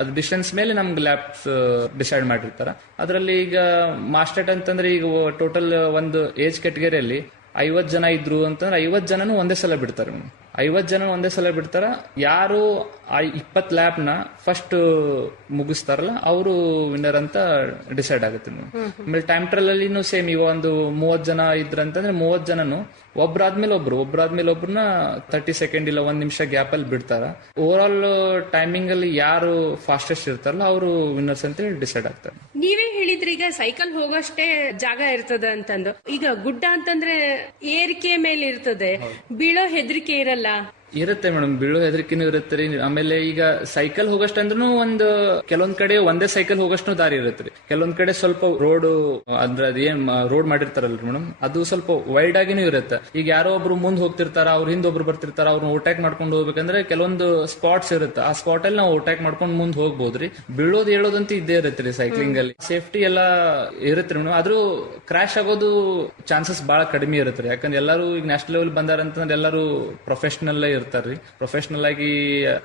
ಅದು ಡಿಸ್ಟೆನ್ಸ್ ಮೇಲೆ ನಮ್ಗೆ ಲ್ಯಾಪ್ಸ್ ಡಿಸೈಡ್ ಮಾಡಿರ್ತಾರ. ಅದರಲ್ಲಿ ಈಗ ಮಾಸ್ಟರ್ ಅಂತಂದ್ರೆ ಈಗ ಟೋಟಲ್ ಒಂದು ಏಜ್ ಕ್ಯಾಟಗರಿಯಲ್ಲಿ 50 ಜನ ಇದ್ರು ಅಂತಂದ್ರೆ 50 ಜನನು ಒಂದೇ ಸಲ ಬಿಡ್ತಾರೆ. 50 ಜನ ಒಂದೇ ಸಲ ಬಿಡ್ತಾರ. ಯಾರು ಆ 20 ಲ್ಯಾಪ್ ನ ಫಸ್ಟ್ ಮುಗಿಸ್ತಾರಲ್ಲ ಅವರು ವಿನ್ನರ್ ಅಂತ ಡಿಸೈಡ್ ಆಗುತ್ತೆ. ಆಮೇಲೆ ಟೈಮ್ ಟ್ರಯಲ್ ಅಲ್ಲಿ ಸೇಮ್ ಇವ ಒಂದು 30 ಜನ ಇದ್ರಂತಂದ್ರೆ 30 ಜನನು ಒಬ್ರಾದ್ಮೇಲೆ ಒಬ್ರನ್ನ 30 ಸೆಕೆಂಡ್ ಇಲ್ಲ 1 ನಿಮಿಷ ಗ್ಯಾಪ್ ಅಲ್ಲಿ ಬಿಡ್ತಾರ. ಓವರ್ ಆಲ್ ಟೈಮಿಂಗ್ ಅಲ್ಲಿ ಯಾರು ಫಾಸ್ಟೆಸ್ಟ್ ಇರ್ತಾರಲ್ಲ ಅವರು ವಿನ್ನರ್ಸ್ ಅಂತ ಡಿಸೈಡ್ ಆಗ್ತಾರೆ. ನೀವೇ ಹೇಳಿದ್ರಿ ಈಗ ಸೈಕಲ್ ಹೋಗೋಷ್ಟೇ ಜಾಗ ಇರ್ತದ ಅಂತಂದು. ಈಗ ಗುಡ್ಡ ಅಂತಂದ್ರೆ ಏರಿಕೆ ಮೇಲೆ ಇರ್ತದೆ, ಬೀಳೋ ಹೆದರಿಕೆ ಇರಲ್ಲ. ಇರುತ್ತೆ ಮೇಡಮ್, ಬೀಳೋ ಹೆದರಿಕೆನೂ ಇರುತ್ತೆ ರೀ. ಆಮೇಲೆ ಈಗ ಸೈಕಲ್ ಹೋಗಷ್ಟಂದ್ರೂ ಒಂದು ಕೆಲವೊಂದ್ ಕಡೆ ಒಂದೇ ಸೈಕಲ್ ಹೋಗಷ್ಟು ದಾರಿ ಇರುತ್ತೆ ರೀ. ಕೆಲವೊಂದ್ ಕಡೆ ಸ್ವಲ್ಪ ರೋಡ್ ಅಂದ್ರೆ ಅದೇನ್ ರೋಡ್ ಮಾಡಿರ್ತಾರಲ್ರಿ ಮೇಡಮ್, ಅದು ಸ್ವಲ್ಪ ವೈಡ್ ಆಗಿನೂ ಇರುತ್ತೆ. ಈಗ ಯಾರೋ ಒಬ್ರು ಮುಂದ್ ಹೋಗ್ತಿರ್ತಾರ, ಅವ್ರ ಹಿಂದೊಬ್ರು ಬರ್ತಿರ್ತಾರ, ಅವ್ರನ್ನ ಓಟ್ಯಾಕ್ ಮಾಡ್ಕೊಂಡು ಹೋಗ್ಬೇಕಂದ್ರೆ ಕೆಲವೊಂದು ಸ್ಪಾಟ್ಸ್ ಇರುತ್ತೆ. ಆ ಸ್ಪಾಟ್ ಅಲ್ಲಿ ನಾವು ಓಟ್ಯಾಕ್ ಮಾಡ್ಕೊಂಡು ಮುಂದ್ ಹೋಗ್ಬೋದ್ರಿ. ಬೀಳೋದು ಹೇಳೋದಂತೂ ಇದ್ದೇ ಇರುತ್ತೆ ರೀ ಸೈಕ್ಲಿಂಗ್ ಅಲ್ಲಿ. ಸೇಫ್ಟಿ ಎಲ್ಲ ಇರುತ್ತೆ ಮೇಡಮ್, ಆದ್ರೂ ಕ್ರಾಶ್ ಆಗೋದು ಚಾನ್ಸಸ್ ಬಹಳ ಕಡಿಮೆ ಇರುತ್ತೆ. ಯಾಕಂದ್ರೆ ಎಲ್ಲರೂ ಈಗ ನ್ಯಾಷನಲ್ ಲೆವೆಲ್ ಬಂದಾರಂತಂದ್ರೆ ಎಲ್ಲರೂ ಪ್ರೊಫೆಷನಲ್ ಇರ್ತಾರ್ರಿ, ಪ್ರೊಫೆಷನಲ್ ಆಗಿ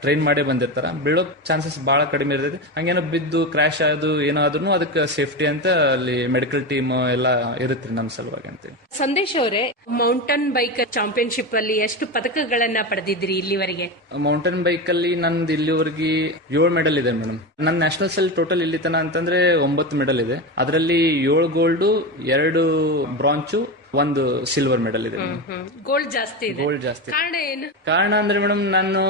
ಟ್ರೈನ್ ಮಾಡೇ ಬಂದಿರ್ತಾರ. ಬೀಳೋ ಚಾನ್ಸಸ್ ಬಹಳ ಕಡಿಮೆ ಇರ್ತೈತಿ. ಹಂಗೇನೋ ಬಿದ್ದು ಕ್ರಾಶ್ ಆಗೋದು ಏನೋ ಆದ್ರೂ ಅದಕ್ಕೆ ಸೇಫ್ಟಿ ಅಂತ ಅಲ್ಲಿ ಮೆಡಿಕಲ್ ಟೀಮ್ ಎಲ್ಲ ಇರುತ್ತೆ ನಮ್ ಸಲುವಾಗಿ ಅಂತ. ಸಂದೇಶ್ ಅವರೇ, ಮೌಂಟೇನ್ ಬೈಕ್ ಚಾಂಪಿಯನ್ಶಿಪ್ ಅಲ್ಲಿ ಎಷ್ಟು ಪದಕಗಳನ್ನ ಪಡೆದಿದ್ರಿ ಇಲ್ಲಿವರೆಗೆ? ಮೌಂಟೇನ್ ಬೈಕ್ ಅಲ್ಲಿ ನಂದು ಇಲ್ಲಿವರೆಗೆ 7 ಮೆಡಲ್ ಇದೆ ಮೇಡಮ್. ನನ್ನ ನ್ಯಾಷನಲ್ಸ್ ಅಲ್ಲಿ ಟೋಟಲ್ ಇಲ್ಲಿ ತನ ಅಂತಂದ್ರೆ 9 ಮೆಡಲ್ ಇದೆ. ಅದರಲ್ಲಿ 7 ಗೋಲ್ಡ್, 2 ಬ್ರಾಂಚು, 1 ಸಿಲ್ವರ್ ಮೆಡಲ್ ಇದೆ. ಗೋಲ್ಡ್ ಜಾಸ್ತಿ ಇದೆ. ಗೋಲ್ಡ್ ಜಾಸ್ತಿ ಕಾರಣ ಏನು? ಕಾರಣ ಅಂದ್ರೆ ಮೇಡಮ್, ನಾನು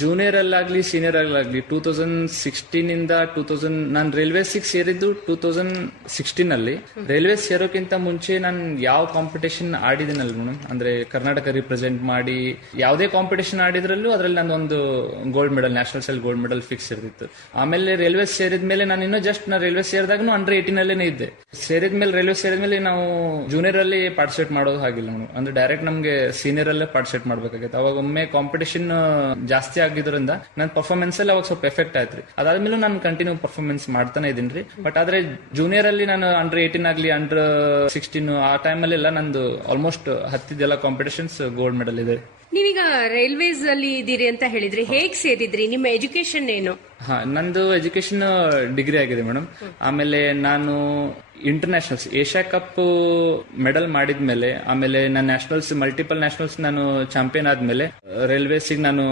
ಜೂನಿಯರ್ ಅಲ್ಲಾಗ್ಲಿ ಸೀನಿಯರ್ ಅಲ್ಲಾಗ್ಲಿ 2016 ಇಂದ 2000 ನಾನು ರೈಲ್ವೇಸ್ ಸೇರಿದ್ದು 2016 ಅಲ್ಲಿ. ರೈಲ್ವೇಸ್ ಸೇರೋಕ್ಕಿಂತ ಮುಂಚೆ ನಾನು ಯಾವ ಕಾಂಪಿಟೇಷನ್ ಆಡಿದ್ದೀನಲ್ಲ ಮೇಡಮ್, ಅಂದ್ರೆ ಕರ್ನಾಟಕ ರಿಪ್ರೆಸೆಂಟ್ ಮಾಡಿ ಯಾವುದೇ ಕಾಂಪಿಟೇಷನ್ ಆಡಿದ್ರಲ್ಲೂ ಅದರಲ್ಲಿ ನಾನು ಒಂದು ಗೋಲ್ಡ್ ಮೆಡಲ್, ನ್ಯಾಷನಲ್ಸ್ ಅಲ್ಲಿ ಗೋಲ್ಡ್ ಮೆಡಲ್ ಫಿಕ್ಸ್ ಇರ್ತಿತ್ತು. ಆಮೇಲೆ ರೈಲ್ವೇಸ್ ಸೇರಿದ್ಮೇಲೆ ನಾನು ಇನ್ನೂ ಜಸ್ಟ್ ರೈಲ್ವೇಸ್ ಸೇರಿದಾಗೂ ಅಂಡರ್ 18 ಅಲ್ಲೇನೆ ಇದ್ದೆ. ಸೇರಿದ್ಮೇಲೆ ರೈಲ್ವೇಸ್ ಸೇರಿದ್ಮೇಲೆ ನಾವು ಜೂನಿಯರ್ ಅಲ್ಲಿ ಪಾರ್ಟಿಸಿಪೇಟ್ ಮಾಡೋದು ಆಗಿಲ್ಲ ನಾವು, ಅಂದ್ರೆ ಡೈರೆಕ್ಟ್ ನಮ್ಗೆ ಸೀನಿಯರ್ ಅಲ್ಲೇ ಪಾರ್ಟಿಸಿಪೇಟ್ ಮಾಡ್ಬೇಕಾಗಿತ್ತು. ಅವಾಗ ಒಮ್ಮೆ ಕಾಂಪಿಟೇಷನ್ ಜಾಸ್ತಿ ಆಗಿದ್ರಿಂದ ನನ್ನ ಪರ್ಫಾರ್ಮೆನ್ಸ್ ಅಲ್ಲಿ ಅವಾಗ ಸ್ವಲ್ಪ ಎಫೆಕ್ಟ್ ಆಯ್ತ್ರಿ. ಅದಾದ್ಮೇಲೆ ನಾನು ಕಂಟಿನ್ಯೂ ಪರ್ಫಾರ್ಮೆನ್ಸ್ ಮಾಡ್ತಾನೆ ಇದೀನಿ. ಬಟ್ ಆದ್ರೆ ಜೂನಿಯರ್ ಅಲ್ಲಿ ನಾನು ಅಂಡರ್ 18 ಆಗ್ಲಿ ಅಂಡರ್ 16 ಆ ಟೈಮ್ ಅಲ್ಲಿ ಎಲ್ಲ ನಂದು ಆಲ್ಮೋಸ್ಟ್ ಹತ್ತಿದ್ದೆಲ್ಲ ಕಾಂಪಿಟೇಷನ್ಸ್ ಗೋಲ್ಡ್ ಮೆಡಲ್ ಇದೆ. ನೀವೀಗ ರೈಲ್ವೇಸ್ ಅಲ್ಲಿ ಇದ್ದೀರಿ ಅಂತ ಹೇಳಿದ್ರಿ, ಹೇಗ್ ಸೇರಿದ್ರಿ? ನಿಮ್ಮ ಎಜುಕೇಶನ್ ಏನು? ನಂದು ಎಜುಕೇಶನ್ ಡಿಗ್ರಿ ಆಗಿದೆ ಮೇಡಮ್. ಆಮೇಲೆ ನಾನು ಇಂಟರ್ನ್ಯಾಷನಲ್ಸ್ ಏಷ್ಯಾ ಕಪ್ ಮೆಡಲ್ ಮಾಡಿದ್ಮೇಲೆ, ಆಮೇಲೆ ನಾನು ನ್ಯಾಷನಲ್ಸ್ ಮಲ್ಟಿಪಲ್ ನ್ಯಾಷನಲ್ಸ್ ನಾನು ಚಾಂಪಿಯನ್ ಆದ್ಮೇಲೆ ರೈಲ್ವೇಸ್ ನಾನು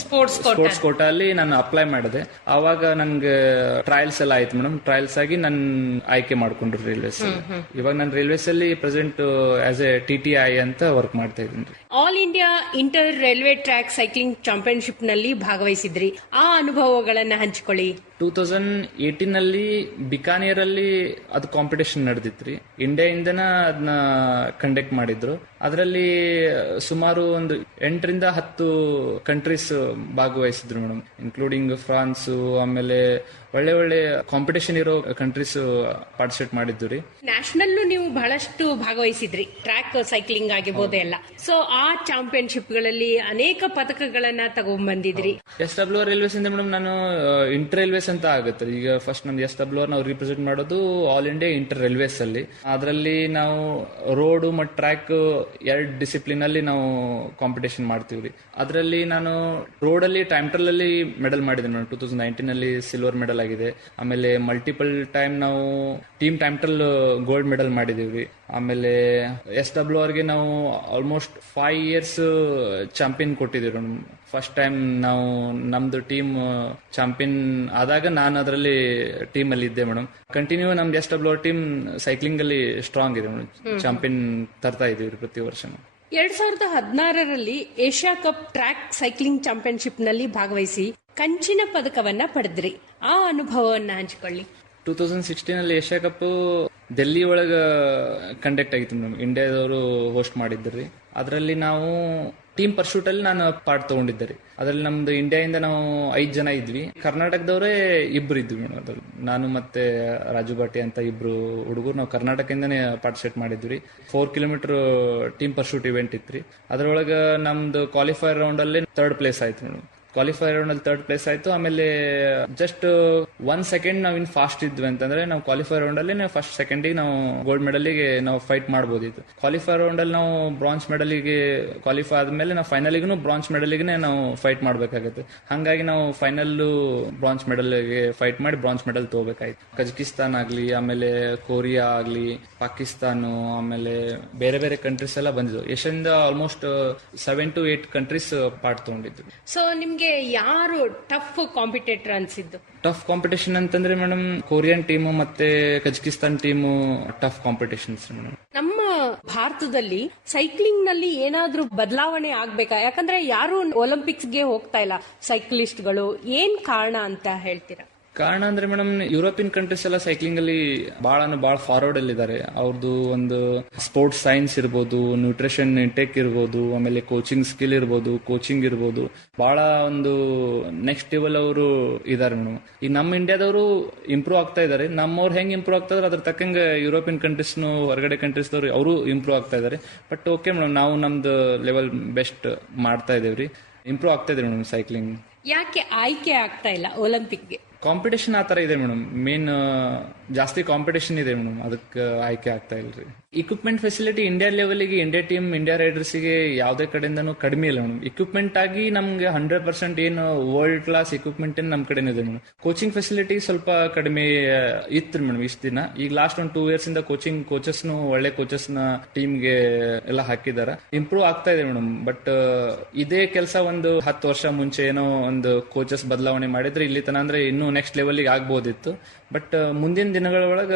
ಸ್ಪೋರ್ಟ್ಸ್ ಕೋಟಾ ಅಲ್ಲಿ ನಾನು ಅಪ್ಲೈ ಮಾಡಿದೆ. ಆವಾಗ ನನ್ಗೆ ಟ್ರಯಲ್ಸ್ ಎಲ್ಲ ಆಯ್ತು ಮೇಡಮ್. ಟ್ರಯಲ್ಸ್ ಆಗಿ ನನ್ ಆಯ್ಕೆ ಮಾಡ್ಕೊಂಡ್ರು ರೈಲ್ವೇಸ್. ಇವಾಗ ನಾನು ರೈಲ್ವೇಸ್ ಅಲ್ಲಿ ಪ್ರೆಸೆಂಟ್ ಆಸ್ ಎ TTI ಅಂತ ವರ್ಕ್ ಮಾಡ್ತಾ ಇದ್ದೀನಿ. All India inter railway track cycling championship ನಲ್ಲಿ ಭಾಗವಹಿಸಿದ್ರಿ, ಆ ಅನುಭವಗಳನ್ನ ಹಂಚಿಕೊಳ್ಳಿ. 2018 ಅಲ್ಲಿ ಬಿಕಾನೇರ್ ಅಲ್ಲಿ ಅದು ಕಾಂಪಿಟೇಷನ್ ನಡೆದಿತ್ರಿ. ಇಂಡಿಯಾಯಿಂದನ ಅದನ್ನ ಕಂಡಕ್ಟ್ ಮಾಡಿದ್ರು. ಅದರಲ್ಲಿ ಸುಮಾರು ಒಂದು 8 ರಿಂದ 10 ಕಂಟ್ರೀಸ್ ಭಾಗವಹಿಸಿದ್ರು ಮೇಡಮ್, ಇನ್ಕ್ಲೂಡಿಂಗ್ ಫ್ರಾನ್ಸ್. ಆಮೇಲೆ ಒಳ್ಳೆ ಒಳ್ಳೆ ಕಾಂಪಿಟೇಷನ್ ಇರೋ ಕಂಟ್ರೀಸ್ ಪಾರ್ಟಿಸಿಪೇಟ್ ಮಾಡಿದ್ದು ರೀ. ನ್ಯಾಷನಲ್ ನೀವು ಬಹಳಷ್ಟು ಭಾಗವಹಿಸಿದ್ರಿ, ಟ್ರ್ಯಾಕ್ ಸೈಕ್ಲಿಂಗ್ ಆಗಿರ್ಬೋದು ಎಲ್ಲ. ಸೊ ಆ ಚಾಂಪಿಯನ್ಶಿಪ್ ಗಳಲ್ಲಿ ಅನೇಕ ಪದಕಗಳನ್ನ ತಗೊಂಡ್ಬಂದಿದ್ರಿ. SW ರೈಲ್ವೇಸ್ ಇಂದ ಮೇಡಮ್ ನಾನು ಇಂಟರ್ ರೈಲ್ವೇಸ್ ಅಂತ ಆಗುತ್ತೆ. ಈಗ ಫಸ್ಟ್ ನಮ್ದು SWR ನಾವು ರಿಪ್ರೆಸೆಂಟ್ ಮಾಡೋದು ಆಲ್ ಇಂಡಿಯಾ ಇಂಟರ್ ರೈಲ್ವೇಸ್ ಅಲ್ಲಿ. ಅದರಲ್ಲಿ ನಾವು ರೋಡ್ ಮತ್ತು ಟ್ರ್ಯಾಕ್ 2 ಡಿಸಿಪ್ಲಿನ್ ಅಲ್ಲಿ ನಾವು ಕಾಂಪಿಟೇಷನ್ ಮಾಡ್ತೀವ್ರಿ. ಅದರಲ್ಲಿ ನಾನು ರೋಡ್ ಅಲ್ಲಿ ಟೈಮ್ ಟ್ರಯಲ್ ಅಲ್ಲಿ ಮೆಡಲ್ ಮಾಡಿದ್ದೇನೆ. 2019 ಅಲ್ಲಿ ಸಿಲ್ವರ್ ಮೆಡಲ್ ಆಗಿದೆ. ಆಮೇಲೆ ಮಲ್ಟಿಪಲ್ ಟೈಮ್ ನಾವು team time trial gold medal ಮಾಡಿದೀವಿ. ಆಮೇಲೆ SWR ಗೆ ನಾವು ಆಲ್ಮೋಸ್ಟ್ 5 years ಚಾಂಪಿಯನ್ ಕೊಟ್ಟಿದ್ದೀವಿ. ಫಸ್ಟ್ ಟೈಮ್ ನಾವು ನಮ್ದು ಟೀಮ್ ಚಾಂಪಿಯನ್ ಆದಾಗ ನಾನು ಅದರಲ್ಲಿ ಟೀಮ್ ಅಲ್ಲಿ ಇದ್ದೆ ಮೇಡಮ್. ಕಂಟಿನ್ಯೂ ನಮ್ದು SWR ಟೀಮ್ ಸೈಕ್ಲಿಂಗ್ ಅಲ್ಲಿ ಸ್ಟ್ರಾಂಗ್ ಇದೆ ಮೇಡಮ್. ಚಾಂಪಿಯನ್ ತರ್ತಾ ಇದೀವಿ ಪ್ರತಿ ವರ್ಷ. 2016ರಲ್ಲಿ Asia Cup track cycling championship ನಲ್ಲಿ ಭಾಗವಹಿಸಿ ಕಂಚಿನ ಪದಕವನ್ನ ಪಡೆದ್ರಿ. ಆ ಅನುಭವವನ್ನ ಹಂಚಿಕೊಳ್ಳಿ. 2016 ಅಲ್ಲಿ ಏಷ್ಯಾ ಕಪ್ ಡೆಲ್ಲಿ ಒಳಗ ಕಂಡಕ್ಟ್ ಆಗಿತ್ತು ಮೇಡಮ್. ಇಂಡಿಯಾದವರು ಹೋಸ್ಟ್ ಮಾಡಿದ್ರಿ. ಅದರಲ್ಲಿ ನಾವು ಟೀಮ್ ಪರ್ಶೂಟ್ ಅಲ್ಲಿ ನಾನು ಪಾರ್ಟ್ ತಗೊಂಡಿದ್ದೆ. ಅದ್ರಲ್ಲಿ ನಮ್ದು ಇಂಡಿಯಾದಿಂದ ನಾವು 5 ಜನ ಇದ್ವಿ. ಕರ್ನಾಟಕದವರೇ 2 ಇದ್ವಿ ಮೇಡಮ್. ಅದ್ರಲ್ಲಿ ನಾನು ಮತ್ತೆ ರಾಜು ಬಾಟಿ ಅಂತ 2 ಹುಡುಗರು ನಾವು ಕರ್ನಾಟಕದಿಂದನೇ ಪಾರ್ಟಿಸಿಪೇಟ್ ಮಾಡಿದ್ವಿ. 4 ಕಿಲೋಮೀಟರ್ ಟೀಮ್ ಪರ್ಶೂಟ್ ಇವೆಂಟ್ ಇತ್ರಿ. ಅದ್ರೊಳಗ ನಮ್ದು ಕ್ವಾಲಿಫೈರ್ ರೌಂಡ್ ಅಲ್ಲಿ 3rd ಪ್ಲೇಸ್ ಆಯ್ತು ಮೇಡಮ್. ಕ್ವಾಲಿಫೈರ್ ರೌಂಡ್ ಅಲ್ಲಿ 3rd ಪ್ಲೇಸ್ ಆಯ್ತು. ಆಮೇಲೆ ಜಸ್ಟ್ 1 ಸೆಕೆಂಡ್ ನಾವು ಇನ್ ಫಾಸ್ಟ್ ಇದ್ವಿ ಅಂತಂದ್ರೆ ನಾವು ಕ್ವಾಲಿಫೈರ್ ರೌಂಡ್ ಅಲ್ಲಿ ನಾವು ಫಸ್ಟ್ ಸೆಕೆಂಡಿಗೆ ನಾವು ಗೋಲ್ಡ್ ಮೆಡಲ್ಗೆ ನಾವು ಫೈಟ್ ಮಾಡಬಹುದಿತ್ತು. ಕ್ವಾಲಿಫೈರ್ ರೌಂಡ್ ಅಲ್ಲಿ ನಾವು ಬ್ರಾಂಜ್ ಮೆಡಲ್ಗೆ ಕ್ವಾಲಿಫೈ ಆದ್ಮೇಲೆ ನಾವು ಫೈನಲ್ಗೂ ಬ್ರಾಂಜ್ ಮೆಡಲ್ಗೆ ನಾವು ಫೈಟ್ ಮಾಡ್ಬೇಕಾಗುತ್ತೆ. ಹಂಗಾಗಿ ನಾವು ಫೈನಲ್ ಬ್ರಾಂಜ್ ಮೆಡಲ್ಗೆ ಫೈಟ್ ಮಾಡಿ ಬ್ರಾಂಜ್ ಮೆಡಲ್ ತಗೋಬೇಕಾಯ್ತು. ಕಜಕಿಸ್ತಾನ್ ಆಗ್ಲಿ, ಆಮೇಲೆ ಕೊರಿಯಾ ಆಗ್ಲಿ, ಪಾಕಿಸ್ತಾನ, ಆಮೇಲೆ ಬೇರೆ ಬೇರೆ ಕಂಟ್ರೀಸ್ ಎಲ್ಲ ಬಂದಿದ್ವು. ಏಷ್ಯಾದಿಂದ ಆಲ್ಮೋಸ್ಟ್ 7 to 8 ಕಂಟ್ರೀಸ್ ಪಾರ್ಟ್ ತಗೊಂಡಿದ್ರು. ಸೊ ನಿಮ್ಗೆ ಯಾರು ಟಫ್ ಕಾಂಪಿಟೇಟರ್ ಅನ್ಸಿದ್ದು? ಟಫ್ ಕಾಂಪಿಟೇಷನ್ ಅಂತಂದ್ರೆ ಮೇಡಮ್ ಕೊರಿಯನ್ ಟೀಮು ಮತ್ತೆ Kazakhstan team tough competitions madam. ನಮ್ಮ ಭಾರತದಲ್ಲಿ ಸೈಕ್ಲಿಂಗ್ ನಲ್ಲಿ ಏನಾದ್ರೂ ಬದಲಾವಣೆ ಆಗ್ಬೇಕಾ? ಯಾಕಂದ್ರೆ ಯಾರು ಒಲಿಂಪಿಕ್ಸ್ ಗೆ ಹೋಗ್ತಾ ಇಲ್ಲ ಸೈಕ್ಲಿಸ್ಟ್ಗಳು. ಏನ್ ಕಾರಣ ಅಂತ ಹೇಳ್ತೀರಾ? ಕಾರಣ ಅಂದ್ರೆ ಮೇಡಮ್ ಯುರೋಪಿಯನ್ ಕಂಟ್ರೀಸ್ ಎಲ್ಲ ಸೈಕ್ಲಿಂಗ್ ಅಲ್ಲಿ ಬಹಳ ಫಾರ್ವರ್ಡ್ ಅಲ್ಲಿ ಇದ್ದಾರೆ. ಅವ್ರದ್ದು ಒಂದು ಸ್ಪೋರ್ಟ್ಸ್ ಸೈನ್ಸ್ ಇರ್ಬೋದು, ನ್ಯೂಟ್ರಿಷನ್ ಇಂಟೇಕ್ ಇರ್ಬೋದು, ಆಮೇಲೆ ಕೋಚಿಂಗ್ ಸ್ಕಿಲ್ ಇರ್ಬೋದು, ಕೋಚಿಂಗ್ ಇರ್ಬೋದು, ಬಹಳ ಒಂದು ನೆಕ್ಸ್ಟ್ ಲೆವೆಲ್ ಅವರು ಇದಾರೆ ಮೇಡಮ್. ಈ ನಮ್ಮ ಇಂಡಿಯಾದವರು ಇಂಪ್ರೂವ್ ಆಗ್ತಾ ಇದಾರೆ. ನಮ್ಮವ್ರು ಹೆಂಗ್ ಇಂಪ್ರೂವ್ ಆಗ್ತಾ ಇದಾರೆ ಅದ್ರ ತಕ್ಕಂಗೆ ಯುರೋಪಿಯನ್ ಕಂಟ್ರೀಸ್ನು ಹೊರಗಡೆ ಕಂಟ್ರೀಸ್ದವ್ರು ಅವರು ಇಂಪ್ರೂವ್ ಆಗ್ತಾ ಇದಾರೆ. ಬಟ್ ಓಕೆ ಮೇಡಮ್, ನಾವು ನಮ್ದು ಲೆವೆಲ್ ಬೆಸ್ಟ್ ಮಾಡ್ತಾ ಇದೇವ್ರಿ. ಇಂಪ್ರೂವ್ ಆಗ್ತಾ ಇದೆ ಮೇಡಮ್ ಸೈಕ್ಲಿಂಗ್. ಯಾಕೆ ಆಯ್ಕೆ ಆಗ್ತಾ ಇಲ್ಲ ಒಲಿಂಪಿಕ್ಗೆ? ಕಾಂಪಿಟೇಷನ್ ಆತರ ಇದೆ ಮೇಡಮ್. ಮೇನ್ ಜಾಸ್ತಿ ಕಾಂಪಿಟೇಷನ್ ಇದೆ ಮೇಡಮ್, ಅದಕ್ಕೆ ಆಯ್ಕೆ ಆಗ್ತಾ ಇಲ್ರಿ. ಇಕ್ವಿಪ್ಮೆಂಟ್ ಫೆಸಿಲಿಟಿ ಇಂಡಿಯಾ ಲೆವೆಲ್ಗೆ, ಇಂಡಿಯಾ ಟೀಮ್, ಇಂಡಿಯಾ ರೈಡರ್ಸ್ಗೆ ಯಾವುದೇ ಕಡೆಯಿಂದನೂ ಕಡಿಮೆ ಇಲ್ಲ ಮೇಡಮ್. ಇಕ್ವಿಪ್ಮೆಂಟ್ ಆಗಿ ನಮ್ಗೆ 100% ಏನು ವರ್ಲ್ಡ್ ಕ್ಲಾಸ್ ಇಕ್ವಿಪ್ಮೆಂಟ್ ನಮ್ ಕಡೆನೇ ಇದೆ ಮೇಡಮ್. ಕೋಚಿಂಗ್ ಫೆಸಿಲಿಟಿ ಸ್ವಲ್ಪ ಕಡಿಮೆ ಇತ್ತು ಮೇಡಮ್ ಇಷ್ಟ ದಿನ. ಈಗ ಲಾಸ್ಟ್ 2 years ಇಂದ ಕೋಚಿಂಗ್ ಕೋಚಸ್ನು ಒಳ್ಳೆ ಕೋಚಸ್ನ ಟೀಮ್ಗೆ ಎಲ್ಲ ಹಾಕಿದಾರೆ. ಇಂಪ್ರೂವ್ ಆಗ್ತಾ ಇದೆ ಮೇಡಮ್. ಬಟ್ ಇದೇ ಕೆಲಸ ಒಂದು 10 ವರ್ಷ ಮುಂಚೆ ಏನೋ ಒಂದು ಕೋಚಸ್ ಬದಲಾವಣೆ ಮಾಡಿದ್ರೆ ಇಲ್ಲಿ ತನ ಅಂದ್ರೆ ಇನ್ನೂ ನೆಕ್ಸ್ಟ್ ಲೆವೆಲ್ಗೆ ಆಗ್ಬೋದಿತ್ತು. ಬಟ್ ಮುಂದಿನ ದಿನಗಳ ಒಳಗ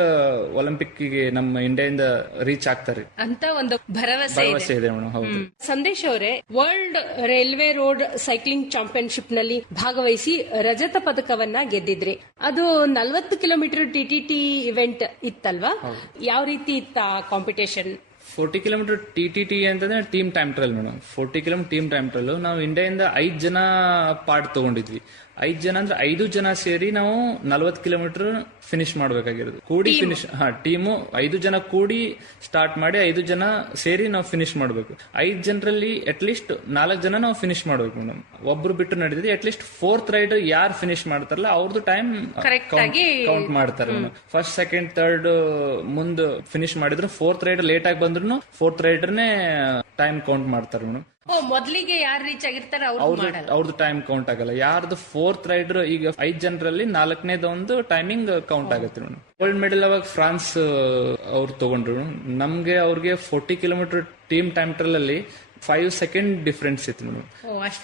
ಒಲಿಂಪಿಕ್ಗೆ ನಮ್ಮ ಇಂಡಿಯಾದಿಂದ ರೀಚ್ ಆಗ್ತಾರೆ ಅಂತ ಒಂದು ಭರವಸೆ ಇದೆ ಮೇಡಮ್. ಹೌದು. ಸಂದೇಶ್ ಅವರೇ, world railway road cycling championship ನಲ್ಲಿ ಭಾಗವಹಿಸಿ ರಜತ ಪದಕವನ್ನ ಗೆದ್ದಿದ್ರಿ. ಅದು 40 ಕಿಲೋಮೀಟರ್ TTT ಇವೆಂಟ್ ಇತ್ತಲ್ವಾ? ಯಾವ ರೀತಿ ಇತ್ತ ಕಾಂಪಿಟೇಷನ್? 40 ಕಿಲೋಮೀಟರ್ TTT ಅಂತಂದ್ರೆ team time trial madam. 40 kilometre team time trial. ನಾವು ಇಂಡಿಯಾದಿಂದ 5 ಜನ ಪಾರ್ಟ್ ತಗೊಂಡಿದ್ವಿ. 5 ಜನ ಅಂದ್ರೆ 5 ಜನ ಸೇರಿ ನಾವು 40 ಕಿಲೋಮೀಟರ್ ಫಿನಿಶ್ ಮಾಡ್ಬೇಕಾಗಿರೋದು. ಕೂಡಿ ಫಿನಿಶ್, ಟೀಮು 5 ಜನ ಕೂಡಿ ಸ್ಟಾರ್ಟ್ ಮಾಡಿ 5 ಜನ ಸೇರಿ ನಾವು ಫಿನಿಶ್ ಮಾಡ್ಬೇಕು. 5 ಜನರಲ್ಲಿ ಅಟ್ಲೀಸ್ಟ್ 4 ಜನ ನಾವು ಫಿನಿಶ್ ಮಾಡ್ಬೇಕು ಮೇಡಮ್. ಒಬ್ರು ಬಿಟ್ಟು ನಡೆದಿದೆ. ಅಟ್ಲೀಸ್ಟ್ 4th ರೈಡರ್ ಯಾರು ಫಿನಿಶ್ ಮಾಡ್ತಾರಲ್ಲ ಅವ್ರದ್ದು ಟೈಮ್ ಕೌಂಟ್ ಮಾಡ್ತಾರೆ ಮೇಡಮ್. ಫಸ್ಟ್, ಸೆಕೆಂಡ್, ಥರ್ಡ್ ಮುಂದ್ ಫಿನಿಶ್ ಮಾಡಿದ್ರು 4th ರೈಡರ್ ಲೇಟ್ ಆಗಿ ಬಂದ್ರು 4th ರೈಡರ್ನೇ ಟೈಮ್ ಕೌಂಟ್ ಮಾಡ್ತಾರೆ ಮೇಡಮ್. ಮೊದಲಿಗೆ ಯಾರು ರೀಚ್ ಆಗಿರ್ತಾರೆ ಅವ್ರದ್ದು ಟೈಮ್ ಕೌಂಟ್ ಆಗಲ್ಲ. ಯಾರ್ದು 4th ರೈಡರ್, ಈಗ 5 ಜನರಲ್ಲಿ 4ನೇದ ಒಂದು ಟೈಮಿಂಗ್ ಕೌಂಟ್ ಆಗುತ್ತೆ ಮೇಡಮ್. ಗೋಲ್ಡ್ ಮೆಡಲ್ ಅವಾಗ ಫ್ರಾನ್ಸ್ ಅವ್ರು ತಗೊಂಡ್ರು. ನಮ್ಗೆ ಅವ್ರಿಗೆ 40 ಕಿಲೋಮೀಟರ್ ಟೀಮ್ ಟೈಮ್ ಟ್ರಯಲ್ ಅಲ್ಲಿ 5 ಸೆಕೆಂಡ್ ಡಿಫ್ರೆನ್ಸ್ ಇತ್ತು ಮೇಡಮ್.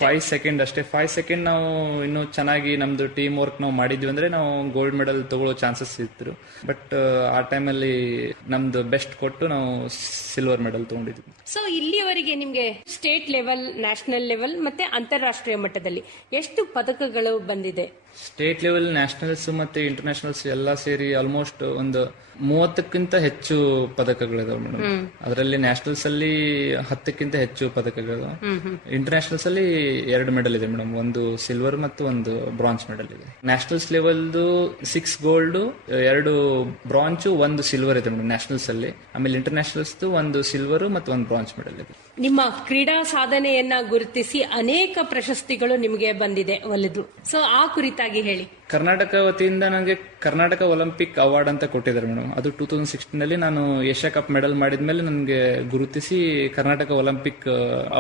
5 ಸೆಕೆಂಡ್ ಅಷ್ಟೇ. 5 ಸೆಕೆಂಡ್ ನಾವು ಇನ್ನು ಚೆನ್ನಾಗಿ ನಮ್ದು ಟೀಮ್ ವರ್ಕ್ ನಾವು ಮಾಡಿದ್ವಿ ಅಂದ್ರೆ ನಾವು ಗೋಲ್ಡ್ ಮೆಡಲ್ ತಗೊಳ್ಳೋ ಚಾನ್ಸಸ್ ಇತ್ತು. ಬಟ್ ಆ ಟೈಮಲ್ಲಿ ನಮ್ದು ಬೆಸ್ಟ್ ಕೊಟ್ಟು ನಾವು ಸಿಲ್ವರ್ ಮೆಡಲ್ ತಗೊಂಡಿದ್ವಿ. ಸೊ ಇಲ್ಲಿಯವರೆಗೆ ನಿಮ್ಗೆ ಸ್ಟೇಟ್ ಲೆವೆಲ್, ನ್ಯಾಷನಲ್ ಲೆವೆಲ್ ಮತ್ತೆ ಅಂತಾರಾಷ್ಟ್ರೀಯ ಮಟ್ಟದಲ್ಲಿ ಎಷ್ಟು ಪದಕಗಳು ಬಂದಿದೆ? ಸ್ಟೇಟ್ ಲೆವೆಲ್, ನ್ಯಾಷನಲ್ಸ್ ಮತ್ತೆ ಇಂಟರ್ನ್ಯಾಷನಲ್ಸ್ ಎಲ್ಲ ಸೇರಿ ಆಲ್ಮೋಸ್ಟ್ ಒಂದು 30ಕ್ಕಿಂತ ಹೆಚ್ಚು ಪದಕಗಳಿದಾವೆ ಮೇಡಮ್. ಅದರಲ್ಲಿ ನ್ಯಾಷನಲ್ಸ್ ಅಲ್ಲಿ 10ಕ್ಕಿಂತ ಹೆಚ್ಚು ಪದಕಗಳಿದಾವೆ. ಇಂಟರ್ನ್ಯಾಷನಲ್ಸ್ ಅಲ್ಲಿ 2 ಮೆಡಲ್ ಇದೆ ಮೇಡಮ್. ಒಂದು ಸಿಲ್ವರ್ ಮತ್ತು ಒಂದು ಬ್ರಾಂಜ್ ಮೆಡಲ್ ಇದೆ. ನ್ಯಾಷನಲ್ಸ್ ಲೆವೆಲ್ದು 6 ಗೋಲ್ಡ್, 2 ಬ್ರಾಂಜ್, 1 ಸಿಲ್ವರ್ ಇದೆ ಮೇಡಮ್ ನ್ಯಾಷನಲ್ಸ್ ಅಲ್ಲಿ. ಆಮೇಲೆ ಇಂಟರ್ನ್ಯಾಷನಲ್ಸ್ 1 ಸಿಲ್ವರ್ ಮತ್ತು 1 ಬ್ರಾಂಜ್ ಮೆಡಲ್ ಇದೆ. ನಿಮ್ಮ ಕ್ರೀಡಾ ಸಾಧನೆಯನ್ನ ಗುರುತಿಸಿ ಅನೇಕ ಪ್ರಶಸ್ತಿಗಳು ನಿಮಗೆ ಬಂದಿದೆ ಒಲಿದು. ಸೊ ಆ ಕುರಿತಾಗಿ ಹೇಳಿ. ಕರ್ನಾಟಕ ವತಿಯಿಂದ ನನಗೆ ಕರ್ನಾಟಕ ಒಲಿಂಪಿಕ್ ಅವಾರ್ಡ್ ಅಂತ ಕೊಟ್ಟಿದ್ದಾರೆ ಮೇಡಮ್. ಅದು 2016 ನಾನು ಏಷ್ಯಾ ಕಪ್ ಮೆಡಲ್ ಮಾಡಿದ್ಮೇಲೆ ನನಗೆ ಗುರುತಿಸಿ ಕರ್ನಾಟಕ ಒಲಿಂಪಿಕ್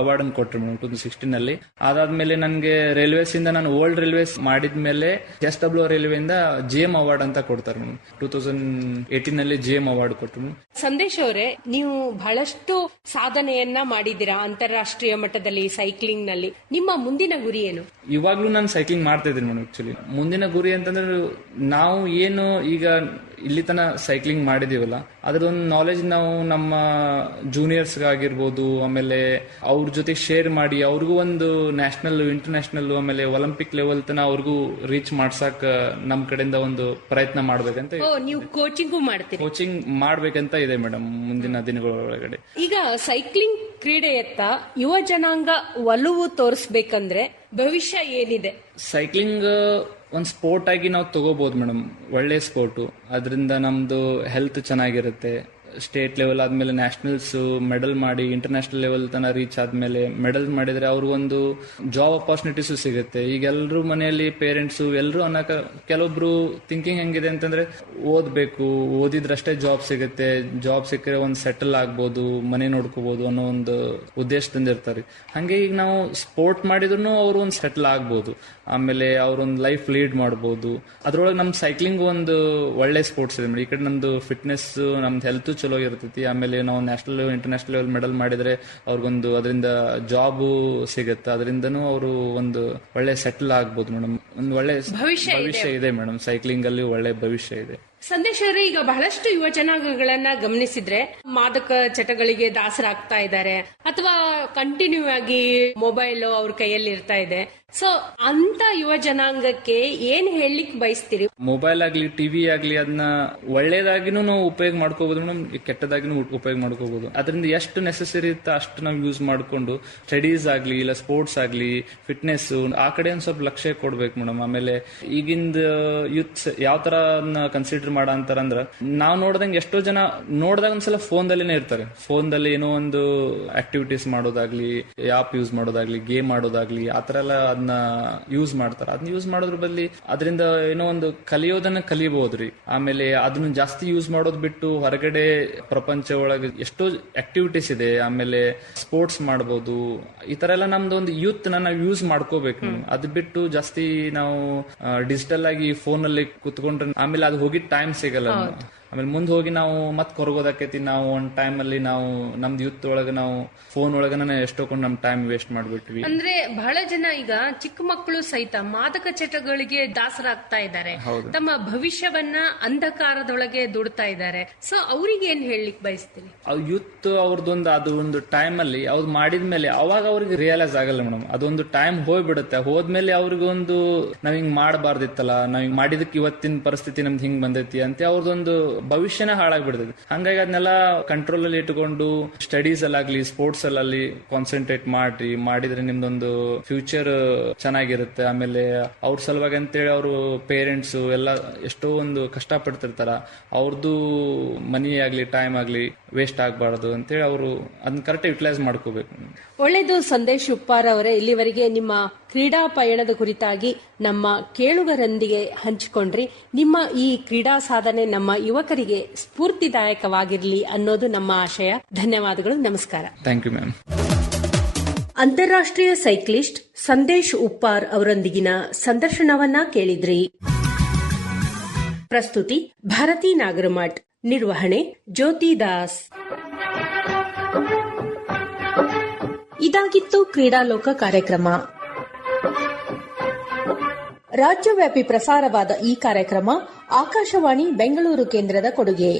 ಅವಾರ್ಡ್ ಅನ್ನು ಕೊಟ್ಟರು ಮೇಡಮ್ 2016. ಅದಾದ್ಮೇಲೆ ನನಗೆ ರೈಲ್ವೇಸ್ ಇಂದ ನಾನು ಓಲ್ಡ್ ರೈಲ್ವೇಸ್ ಮಾಡಿದ್ಮೇಲೆ SW ರೈಲ್ವೆ ಇಂದ GM ಅವಾರ್ಡ್ ಅಂತ ಕೊಡ್ತಾರೆ ಮೇಡಮ್. 2018 GM ಅವಾರ್ಡ್ ಕೊಟ್ಟರು. ಸಂದೇಶ್ ಅವರೇ, ನೀವು ಬಹಳಷ್ಟು ಸಾಧನೆಯನ್ನ ಮಾಡಿದ್ದೀರಾ ಅಂತಾರಾಷ್ಟ್ರೀಯ ಮಟ್ಟದಲ್ಲಿ ಸೈಕ್ಲಿಂಗ್ ನಲ್ಲಿ. ನಿಮ್ಮ ಮುಂದಿನ ಗುರಿ ಏನು? ಇವಾಗ್ಲೂ ನಾನು ಸೈಕ್ಲಿಂಗ್ ಮಾಡ್ತಾ ಇದ್ದೀನಿ ಮೇಡಮ್. ಆಕ್ಚುಲಿ ಮುಂದಿನ ಗುರಿ ಅಂತಂದ್ರೆ ನಾವು ಏನು ಈಗ ಇಲ್ಲಿ ತನ ಸೈಕ್ಲಿಂಗ್ ಮಾಡಿದೀವಲ್ಲ ಅದ್ರದೊಂದು ನಾಲೆಜ್ ನಾವು ನಮ್ಮ ಜೂನಿಯರ್ಸ್ ಆಗಿರ್ಬೋದು, ಆಮೇಲೆ ಅವ್ರ ಜೊತೆ ಶೇರ್ ಮಾಡಿ ಅವ್ರಿಗೂ ಒಂದು ನ್ಯಾಷನಲ್, ಇಂಟರ್ನ್ಯಾಷನಲ್, ಆಮೇಲೆ ಒಲಿಂಪಿಕ್ ಲೆವೆಲ್ ತನ ಅವ್ರಿಗೂ ರೀಚ್ ಮಾಡ್ಸಕ್ ನಮ್ ಕಡೆಯಿಂದ ಒಂದು ಪ್ರಯತ್ನ ಮಾಡ್ಬೇಕಂತ. ನೀವು ಕೋಚಿಂಗು ಮಾಡ್ತೀರಿ? ಕೋಚಿಂಗ್ ಮಾಡ್ಬೇಕಂತ ಇದೆ ಮೇಡಮ್ ಮುಂದಿನ ದಿನಗಳೊಳಗಡೆ. ಈಗ ಸೈಕ್ಲಿಂಗ್ ಕ್ರೀಡೆಯತ್ತ ಯುವ ಜನಾಂಗ ಒಲವು ತೋರಿಸ್ಬೇಕಂದ್ರೆ ಭವಿಷ್ಯ ಏನಿದೆ? ಸೈಕ್ಲಿಂಗ್ ಒಂದು ಸ್ಪೋರ್ಟ್ ಆಗಿ ನಾವು ತಗೋಬಹುದು ಮೇಡಮ್. ಒಳ್ಳೆ ಸ್ಪೋರ್ಟು, ಅದರಿಂದ ನಮ್ದು ಹೆಲ್ತ್ ಚೆನ್ನಾಗಿರುತ್ತೆ. ಸ್ಟೇಟ್ ಲೆವೆಲ್ ಆದ್ಮೇಲೆ ನ್ಯಾಷನಲ್ಸ್ ಮೆಡಲ್ ಮಾಡಿ ಇಂಟರ್ನ್ಯಾಷನಲ್ ಲೆವೆಲ್ ತನ ರೀಚ್ ಆದ್ಮೇಲೆ ಮೆಡಲ್ ಮಾಡಿದ್ರೆ ಅವ್ರಿಗೊಂದು ಜಾಬ್ ಅಪಾರ್ಚುನಿಟೀಸ್ ಸಿಗುತ್ತೆ. ಈಗ ಎಲ್ರು ಮನೆಯಲ್ಲಿ ಪೇರೆಂಟ್ಸ್ ಎಲ್ಲರೂ ಅನ್ನಕ, ಕೆಲವೊಬ್ರು ಥಿಂಕಿಂಗ್ ಹೆಂಗಿದೆ ಅಂತಂದ್ರೆ ಓದ್ಬೇಕು, ಓದಿದ್ರಷ್ಟೇ ಜಾಬ್ ಸಿಗುತ್ತೆ, ಜಾಬ್ ಸಿಕ್ಕರೆ ಒಂದು ಸೆಟಲ್ ಆಗ್ಬೋದು, ಮನೆ ನೋಡ್ಕೋಬಹುದು ಅನ್ನೋ ಒಂದು ಉದ್ದೇಶದಿಂದ ಇರ್ತಾರೆ. ಹಂಗೆ ಈಗ ನಾವು ಸ್ಪೋರ್ಟ್ ಮಾಡಿದ್ರು ಅವ್ರು ಒಂದು ಸೆಟಲ್ ಆಗ್ಬೋದು, ಆಮೇಲೆ ಅವ್ರೊಂದು ಲೈಫ್ ಲೀಡ್ ಮಾಡ್ಬೋದು. ಅದ್ರೊಳಗೆ ನಮ್ ಸೈಕ್ಲಿಂಗ್ ಒಂದು ಒಳ್ಳೆ ಸ್ಪೋರ್ಟ್ಸ್ ಇದೆ. ಈ ಕಡೆ ನಮ್ದು ಫಿಟ್ನೆಸ್, ನಮ್ದು ಹೆಲ್ತ್ ಚಲೋ ಇರ್ತೈತಿ. ಆಮೇಲೆ ನಾವು ನ್ಯಾಷನಲ್ ಇಂಟರ್ನ್ಯಾಷನಲ್ ಲೆವೆಲ್ ಮೆಡಲ್ ಮಾಡಿದ್ರೆ ಅವ್ರಿಗೊಂದು ಅದರಿಂದ ಜಾಬ್ ಸಿಗುತ್ತೆ, ಅದರಿಂದನೂ ಅವರು ಒಂದು ಒಳ್ಳೆ ಸೆಟಲ್ ಆಗ್ಬೋದು ಮೇಡಮ್. ಒಂದು ಒಳ್ಳೆ ಭವಿಷ್ಯ ಇದೆ ಮೇಡಮ್. ಸೈಕ್ಲಿಂಗ್ ಅಲ್ಲಿ ಒಳ್ಳೆ ಭವಿಷ್ಯ ಇದೆ. ಸಂದೇಶ್ ಅವರೇ, ಈಗ ಬಹಳಷ್ಟು ಯುವ ಜನಾಂಗಗಳನ್ನ ಗಮನಿಸಿದ್ರೆ ಮಾದಕ ಚಟಗಳಿಗೆ ದಾಸರಾಗ್ತಾ ಇದ್ದಾರೆ, ಅಥವಾ ಕಂಟಿನ್ಯೂ ಆಗಿ ಮೊಬೈಲ್ ಅವ್ರ ಕೈಯಲ್ಲಿ ಇರ್ತಾ ಇದೆ. ಸೊ ಅಂತ ಯುವ ಜನಾಂಗಕ್ಕೆ ಏನ್ ಹೇಳಲಿಕ್ಕೆ ಬಯಸ್ತೀರಿ? ಮೊಬೈಲ್ ಆಗ್ಲಿ, ಟಿವಿ ಆಗ್ಲಿ, ಅದನ್ನ ಒಳ್ಳೇದಾಗಿನೂ ನಾವು ಉಪಯೋಗ ಮಾಡ್ಕೋಬಹುದು ಮೇಡಮ್, ಕೆಟ್ಟದಾಗಿನೂ ಉಪಯೋಗ ಮಾಡ್ಕೋಬಹುದು. ಅದರಿಂದ ಎಷ್ಟು ನೆಸೆಸರಿ ಇತ್ತ ಅಷ್ಟು ನಾವು ಯೂಸ್ ಮಾಡ್ಕೊಂಡು ಸ್ಟಡೀಸ್ ಆಗ್ಲಿ, ಇಲ್ಲ ಸ್ಪೋರ್ಟ್ಸ್ ಆಗ್ಲಿ, ಫಿಟ್ನೆಸ್ ಆ ಕಡೆ ಒಂದ್ ಸ್ವಲ್ಪ ಲಕ್ಷ್ಯ ಕೊಡ್ಬೇಕು ಮೇಡಮ್. ಆಮೇಲೆ ಈಗಿಂದ ಯೂತ್ಸ್ ಯಾವ ತರ ಕನ್ಸಿಡರ್ ಮಾಡ ಅಂತಾರಂದ್ರ, ನಾವ್ ನೋಡ್ದಂಗೆ ಎಷ್ಟೋ ಜನ ನೋಡ್ದಾಗ ಒಂದ್ಸಲ ಫೋನ್ ದಲ್ಲಿನೇ ಇರ್ತಾರೆ. ಫೋನ್ ದಲ್ಲಿ ಏನೋ ಒಂದು ಆಕ್ಟಿವಿಟೀಸ್ ಮಾಡೋದಾಗ್ಲಿ, ಆಪ್ ಯೂಸ್ ಮಾಡೋದಾಗ್ಲಿ, ಗೇಮ್ ಆಡೋದಾಗ್ಲಿ, ಆತರ ಎಲ್ಲ ಅದನ್ನ ಯೂಸ್ ಮಾಡ್ತಾರೆ. ಅದನ್ನ ಯೂಸ್ ಮಾಡೋದ್ರ ಬದಲಿ ಅದರಿಂದ ಏನೋ ಒಂದು ಕಲಿಯೋದನ್ನ ಕಲಿಬಹುದ್ರಿ. ಆಮೇಲೆ ಅದನ್ನ ಜಾಸ್ತಿ ಯೂಸ್ ಮಾಡೋದ್ ಬಿಟ್ಟು ಹೊರಗಡೆ ಪ್ರಪಂಚ ಒಳಗೆ ಎಷ್ಟೋ ಆಕ್ಟಿವಿಟೀಸ್ ಇದೆ, ಆಮೇಲೆ ಸ್ಪೋರ್ಟ್ಸ್ ಮಾಡಬಹುದು. ಈ ತರ ಎಲ್ಲ ನಮ್ದು ಒಂದು ಯೂತ್ ನಾವು ಯೂಸ್ ಮಾಡ್ಕೋಬೇಕು. ಅದ್ ಬಿಟ್ಟು ಜಾಸ್ತಿ ನಾವು ಡಿಜಿಟಲ್ ಆಗಿ ಫೋನ್ ಅಲ್ಲಿ ಕುತ್ಕೊಂಡ್ರೆ ಆಮೇಲೆ ಅದು ಹೋಗಿ ಟೈಮ್ ಸಿಗಲ್ಲ. ಆಮೇಲೆ ಮುಂದೆ ಹೋಗಿ ನಾವು ಮತ್ ಕೊರಗೋದಾಕೈತಿ. ನಾವು ಒಂದ್ ಟೈಮ್ ಅಲ್ಲಿ ನಾವು ನಮ್ದು ಯೂತ್ ಒಳಗ ನಾವು ಫೋನ್ ಒಳಗನ ಎಷ್ಟೊಂದು ನಮ್ ಟೈಮ್ ವೇಸ್ಟ್ ಮಾಡ್ಬಿಟ್ವಿ. ಅಂದ್ರೆ ಬಹಳ ಜನ ಈಗ ಚಿಕ್ಕ ಮಕ್ಕಳು ಸಹಿತ ಮಾದಕ ಚಟಗಳಿಗೆ ದಾಸರಾಗ್ತಾ ಇದ್ದಾರೆ, ತಮ್ಮ ಭವಿಷ್ಯವನ್ನ ಅಂಧಕಾರದೊಳಗೆ ದುಡ್ತಾ ಇದ್ದಾರೆ. ಸೊ ಅವ್ರಿಗೆ ಏನ್ ಹೇಳಲಿಕ್ಕೆ ಬಯಸ್ತೀನಿ? ಯೂತ್ ಅವ್ರದ್ದೊಂದು ಅದು ಒಂದು ಟೈಮ್ ಅಲ್ಲಿ ಅವ್ರು ಮಾಡಿದ್ಮೇಲೆ ಅವಾಗ ಅವ್ರಿಗೆ ರಿಯಲೈಸ್ ಆಗಲ್ಲ ಮೇಡಮ್. ಅದೊಂದು ಟೈಮ್ ಹೋಗ್ಬಿಡುತ್ತೆ. ಹೋದ್ಮೇಲೆ ಅವ್ರಿಗೊಂದು ನಾವ್ ಹಿಂಗ್ ಮಾಡಬಾರ್ದಿತ್ತಲ್ಲ, ನಾವ್ ಹಿಂಗ್ ಮಾಡಿದಕ್ಕೆ ಇವತ್ತಿನ ಪರಿಸ್ಥಿತಿ ನಮ್ದು ಹಿಂಗ್ ಬಂದೈತಿ ಅಂತ ಅವ್ರದೊಂದು ಭವಿಷ್ಯನೇ ಹಾಳಾಗ್ಬಿಡ್ತದೆ. ಹಂಗಾಗಿ ಅದನ್ನೆಲ್ಲ ಕಂಟ್ರೋಲ್ ಅಲ್ಲಿ ಇಟ್ಕೊಂಡು ಸ್ಟಡೀಸ್ ಅಲ್ಲಾಗ್ಲಿ, ಸ್ಪೋರ್ಟ್ಸ್ ಅಲ್ಲಿ ಕಾನ್ಸಂಟ್ರೇಟ್ ಮಾಡಿದ್ರೆ ನಿಮ್ದೊಂದು ಫ್ಯೂಚರ್ ಚೆನ್ನಾಗಿರುತ್ತೆ. ಆಮೇಲೆ ಅವ್ರ ಸಲುವಾಗಿ ಅಂತೇಳಿ ಅವರು ಪೇರೆಂಟ್ಸ್ ಎಲ್ಲ ಎಷ್ಟೋ ಒಂದು ಕಷ್ಟ ಪಡ್ತಿರ್ತಾರ. ಅವ್ರದ್ದು ಮನಿ ಆಗ್ಲಿ, ಟೈಮ್ ಆಗ್ಲಿ ವೇಸ್ಟ್ ಆಗ್ಬಾರ್ದು ಅಂತೇಳಿ ಅವರು ಅದನ್ನ ಕರೆಕ್ಟ್ ಯುಟಿಲೈಸ್ ಮಾಡ್ಕೋಬೇಕು. ಒಳ್ಳೆಯದು ಸಂದೇಶ್ ಉಪ್ಪಾರ್ ಅವರೇ, ಇಲ್ಲಿವರೆಗೆ ನಿಮ್ಮ ಕ್ರೀಡಾ ಪಯಣದ ಕುರಿತಾಗಿ ನಮ್ಮ ಕೇಳುಗರೊಂದಿಗೆ ಹಂಚಿಕೊಂಡ್ರಿ. ನಿಮ್ಮ ಈ ಕ್ರೀಡಾ ಸಾಧನೆ ನಮ್ಮ ಯುವಕರಿಗೆ ಸ್ಫೂರ್ತಿದಾಯಕವಾಗಿರಲಿ ಅನ್ನೋದು ನಮ್ಮ ಆಶಯ. ಧನ್ಯವಾದಗಳು, ನಮಸ್ಕಾರ. Thank you ma'am. ಅಂತಾರಾಷ್ಟ್ರೀಯ ಸೈಕ್ಲಿಸ್ಟ್ ಸಂದೇಶ್ ಉಪ್ಪಾರ್ ಅವರೊಂದಿಗಿನ ಸಂದರ್ಶನವನ್ನ ಕೇಳಿದ್ರಿ. ಪ್ರಸ್ತುತಿ ಭಾರತಿ ನಾಗರಮಠ್, ನಿರ್ವಹಣೆ ಜ್ಯೋತಿ ದಾಸ್. ಇದಾಗಿತ್ತು ಕ್ರೀಡಾಲೋಕ ಕಾರ್ಯಕ್ರಮ. ರಾಜ್ಯವ್ಯಾಪಿ ಪ್ರಸಾರವಾದ ಈ ಕಾರ್ಯಕ್ರಮ ಆಕಾಶವಾಣಿ ಬೆಂಗಳೂರು ಕೇಂದ್ರದ ಕೊಡುಗೆ.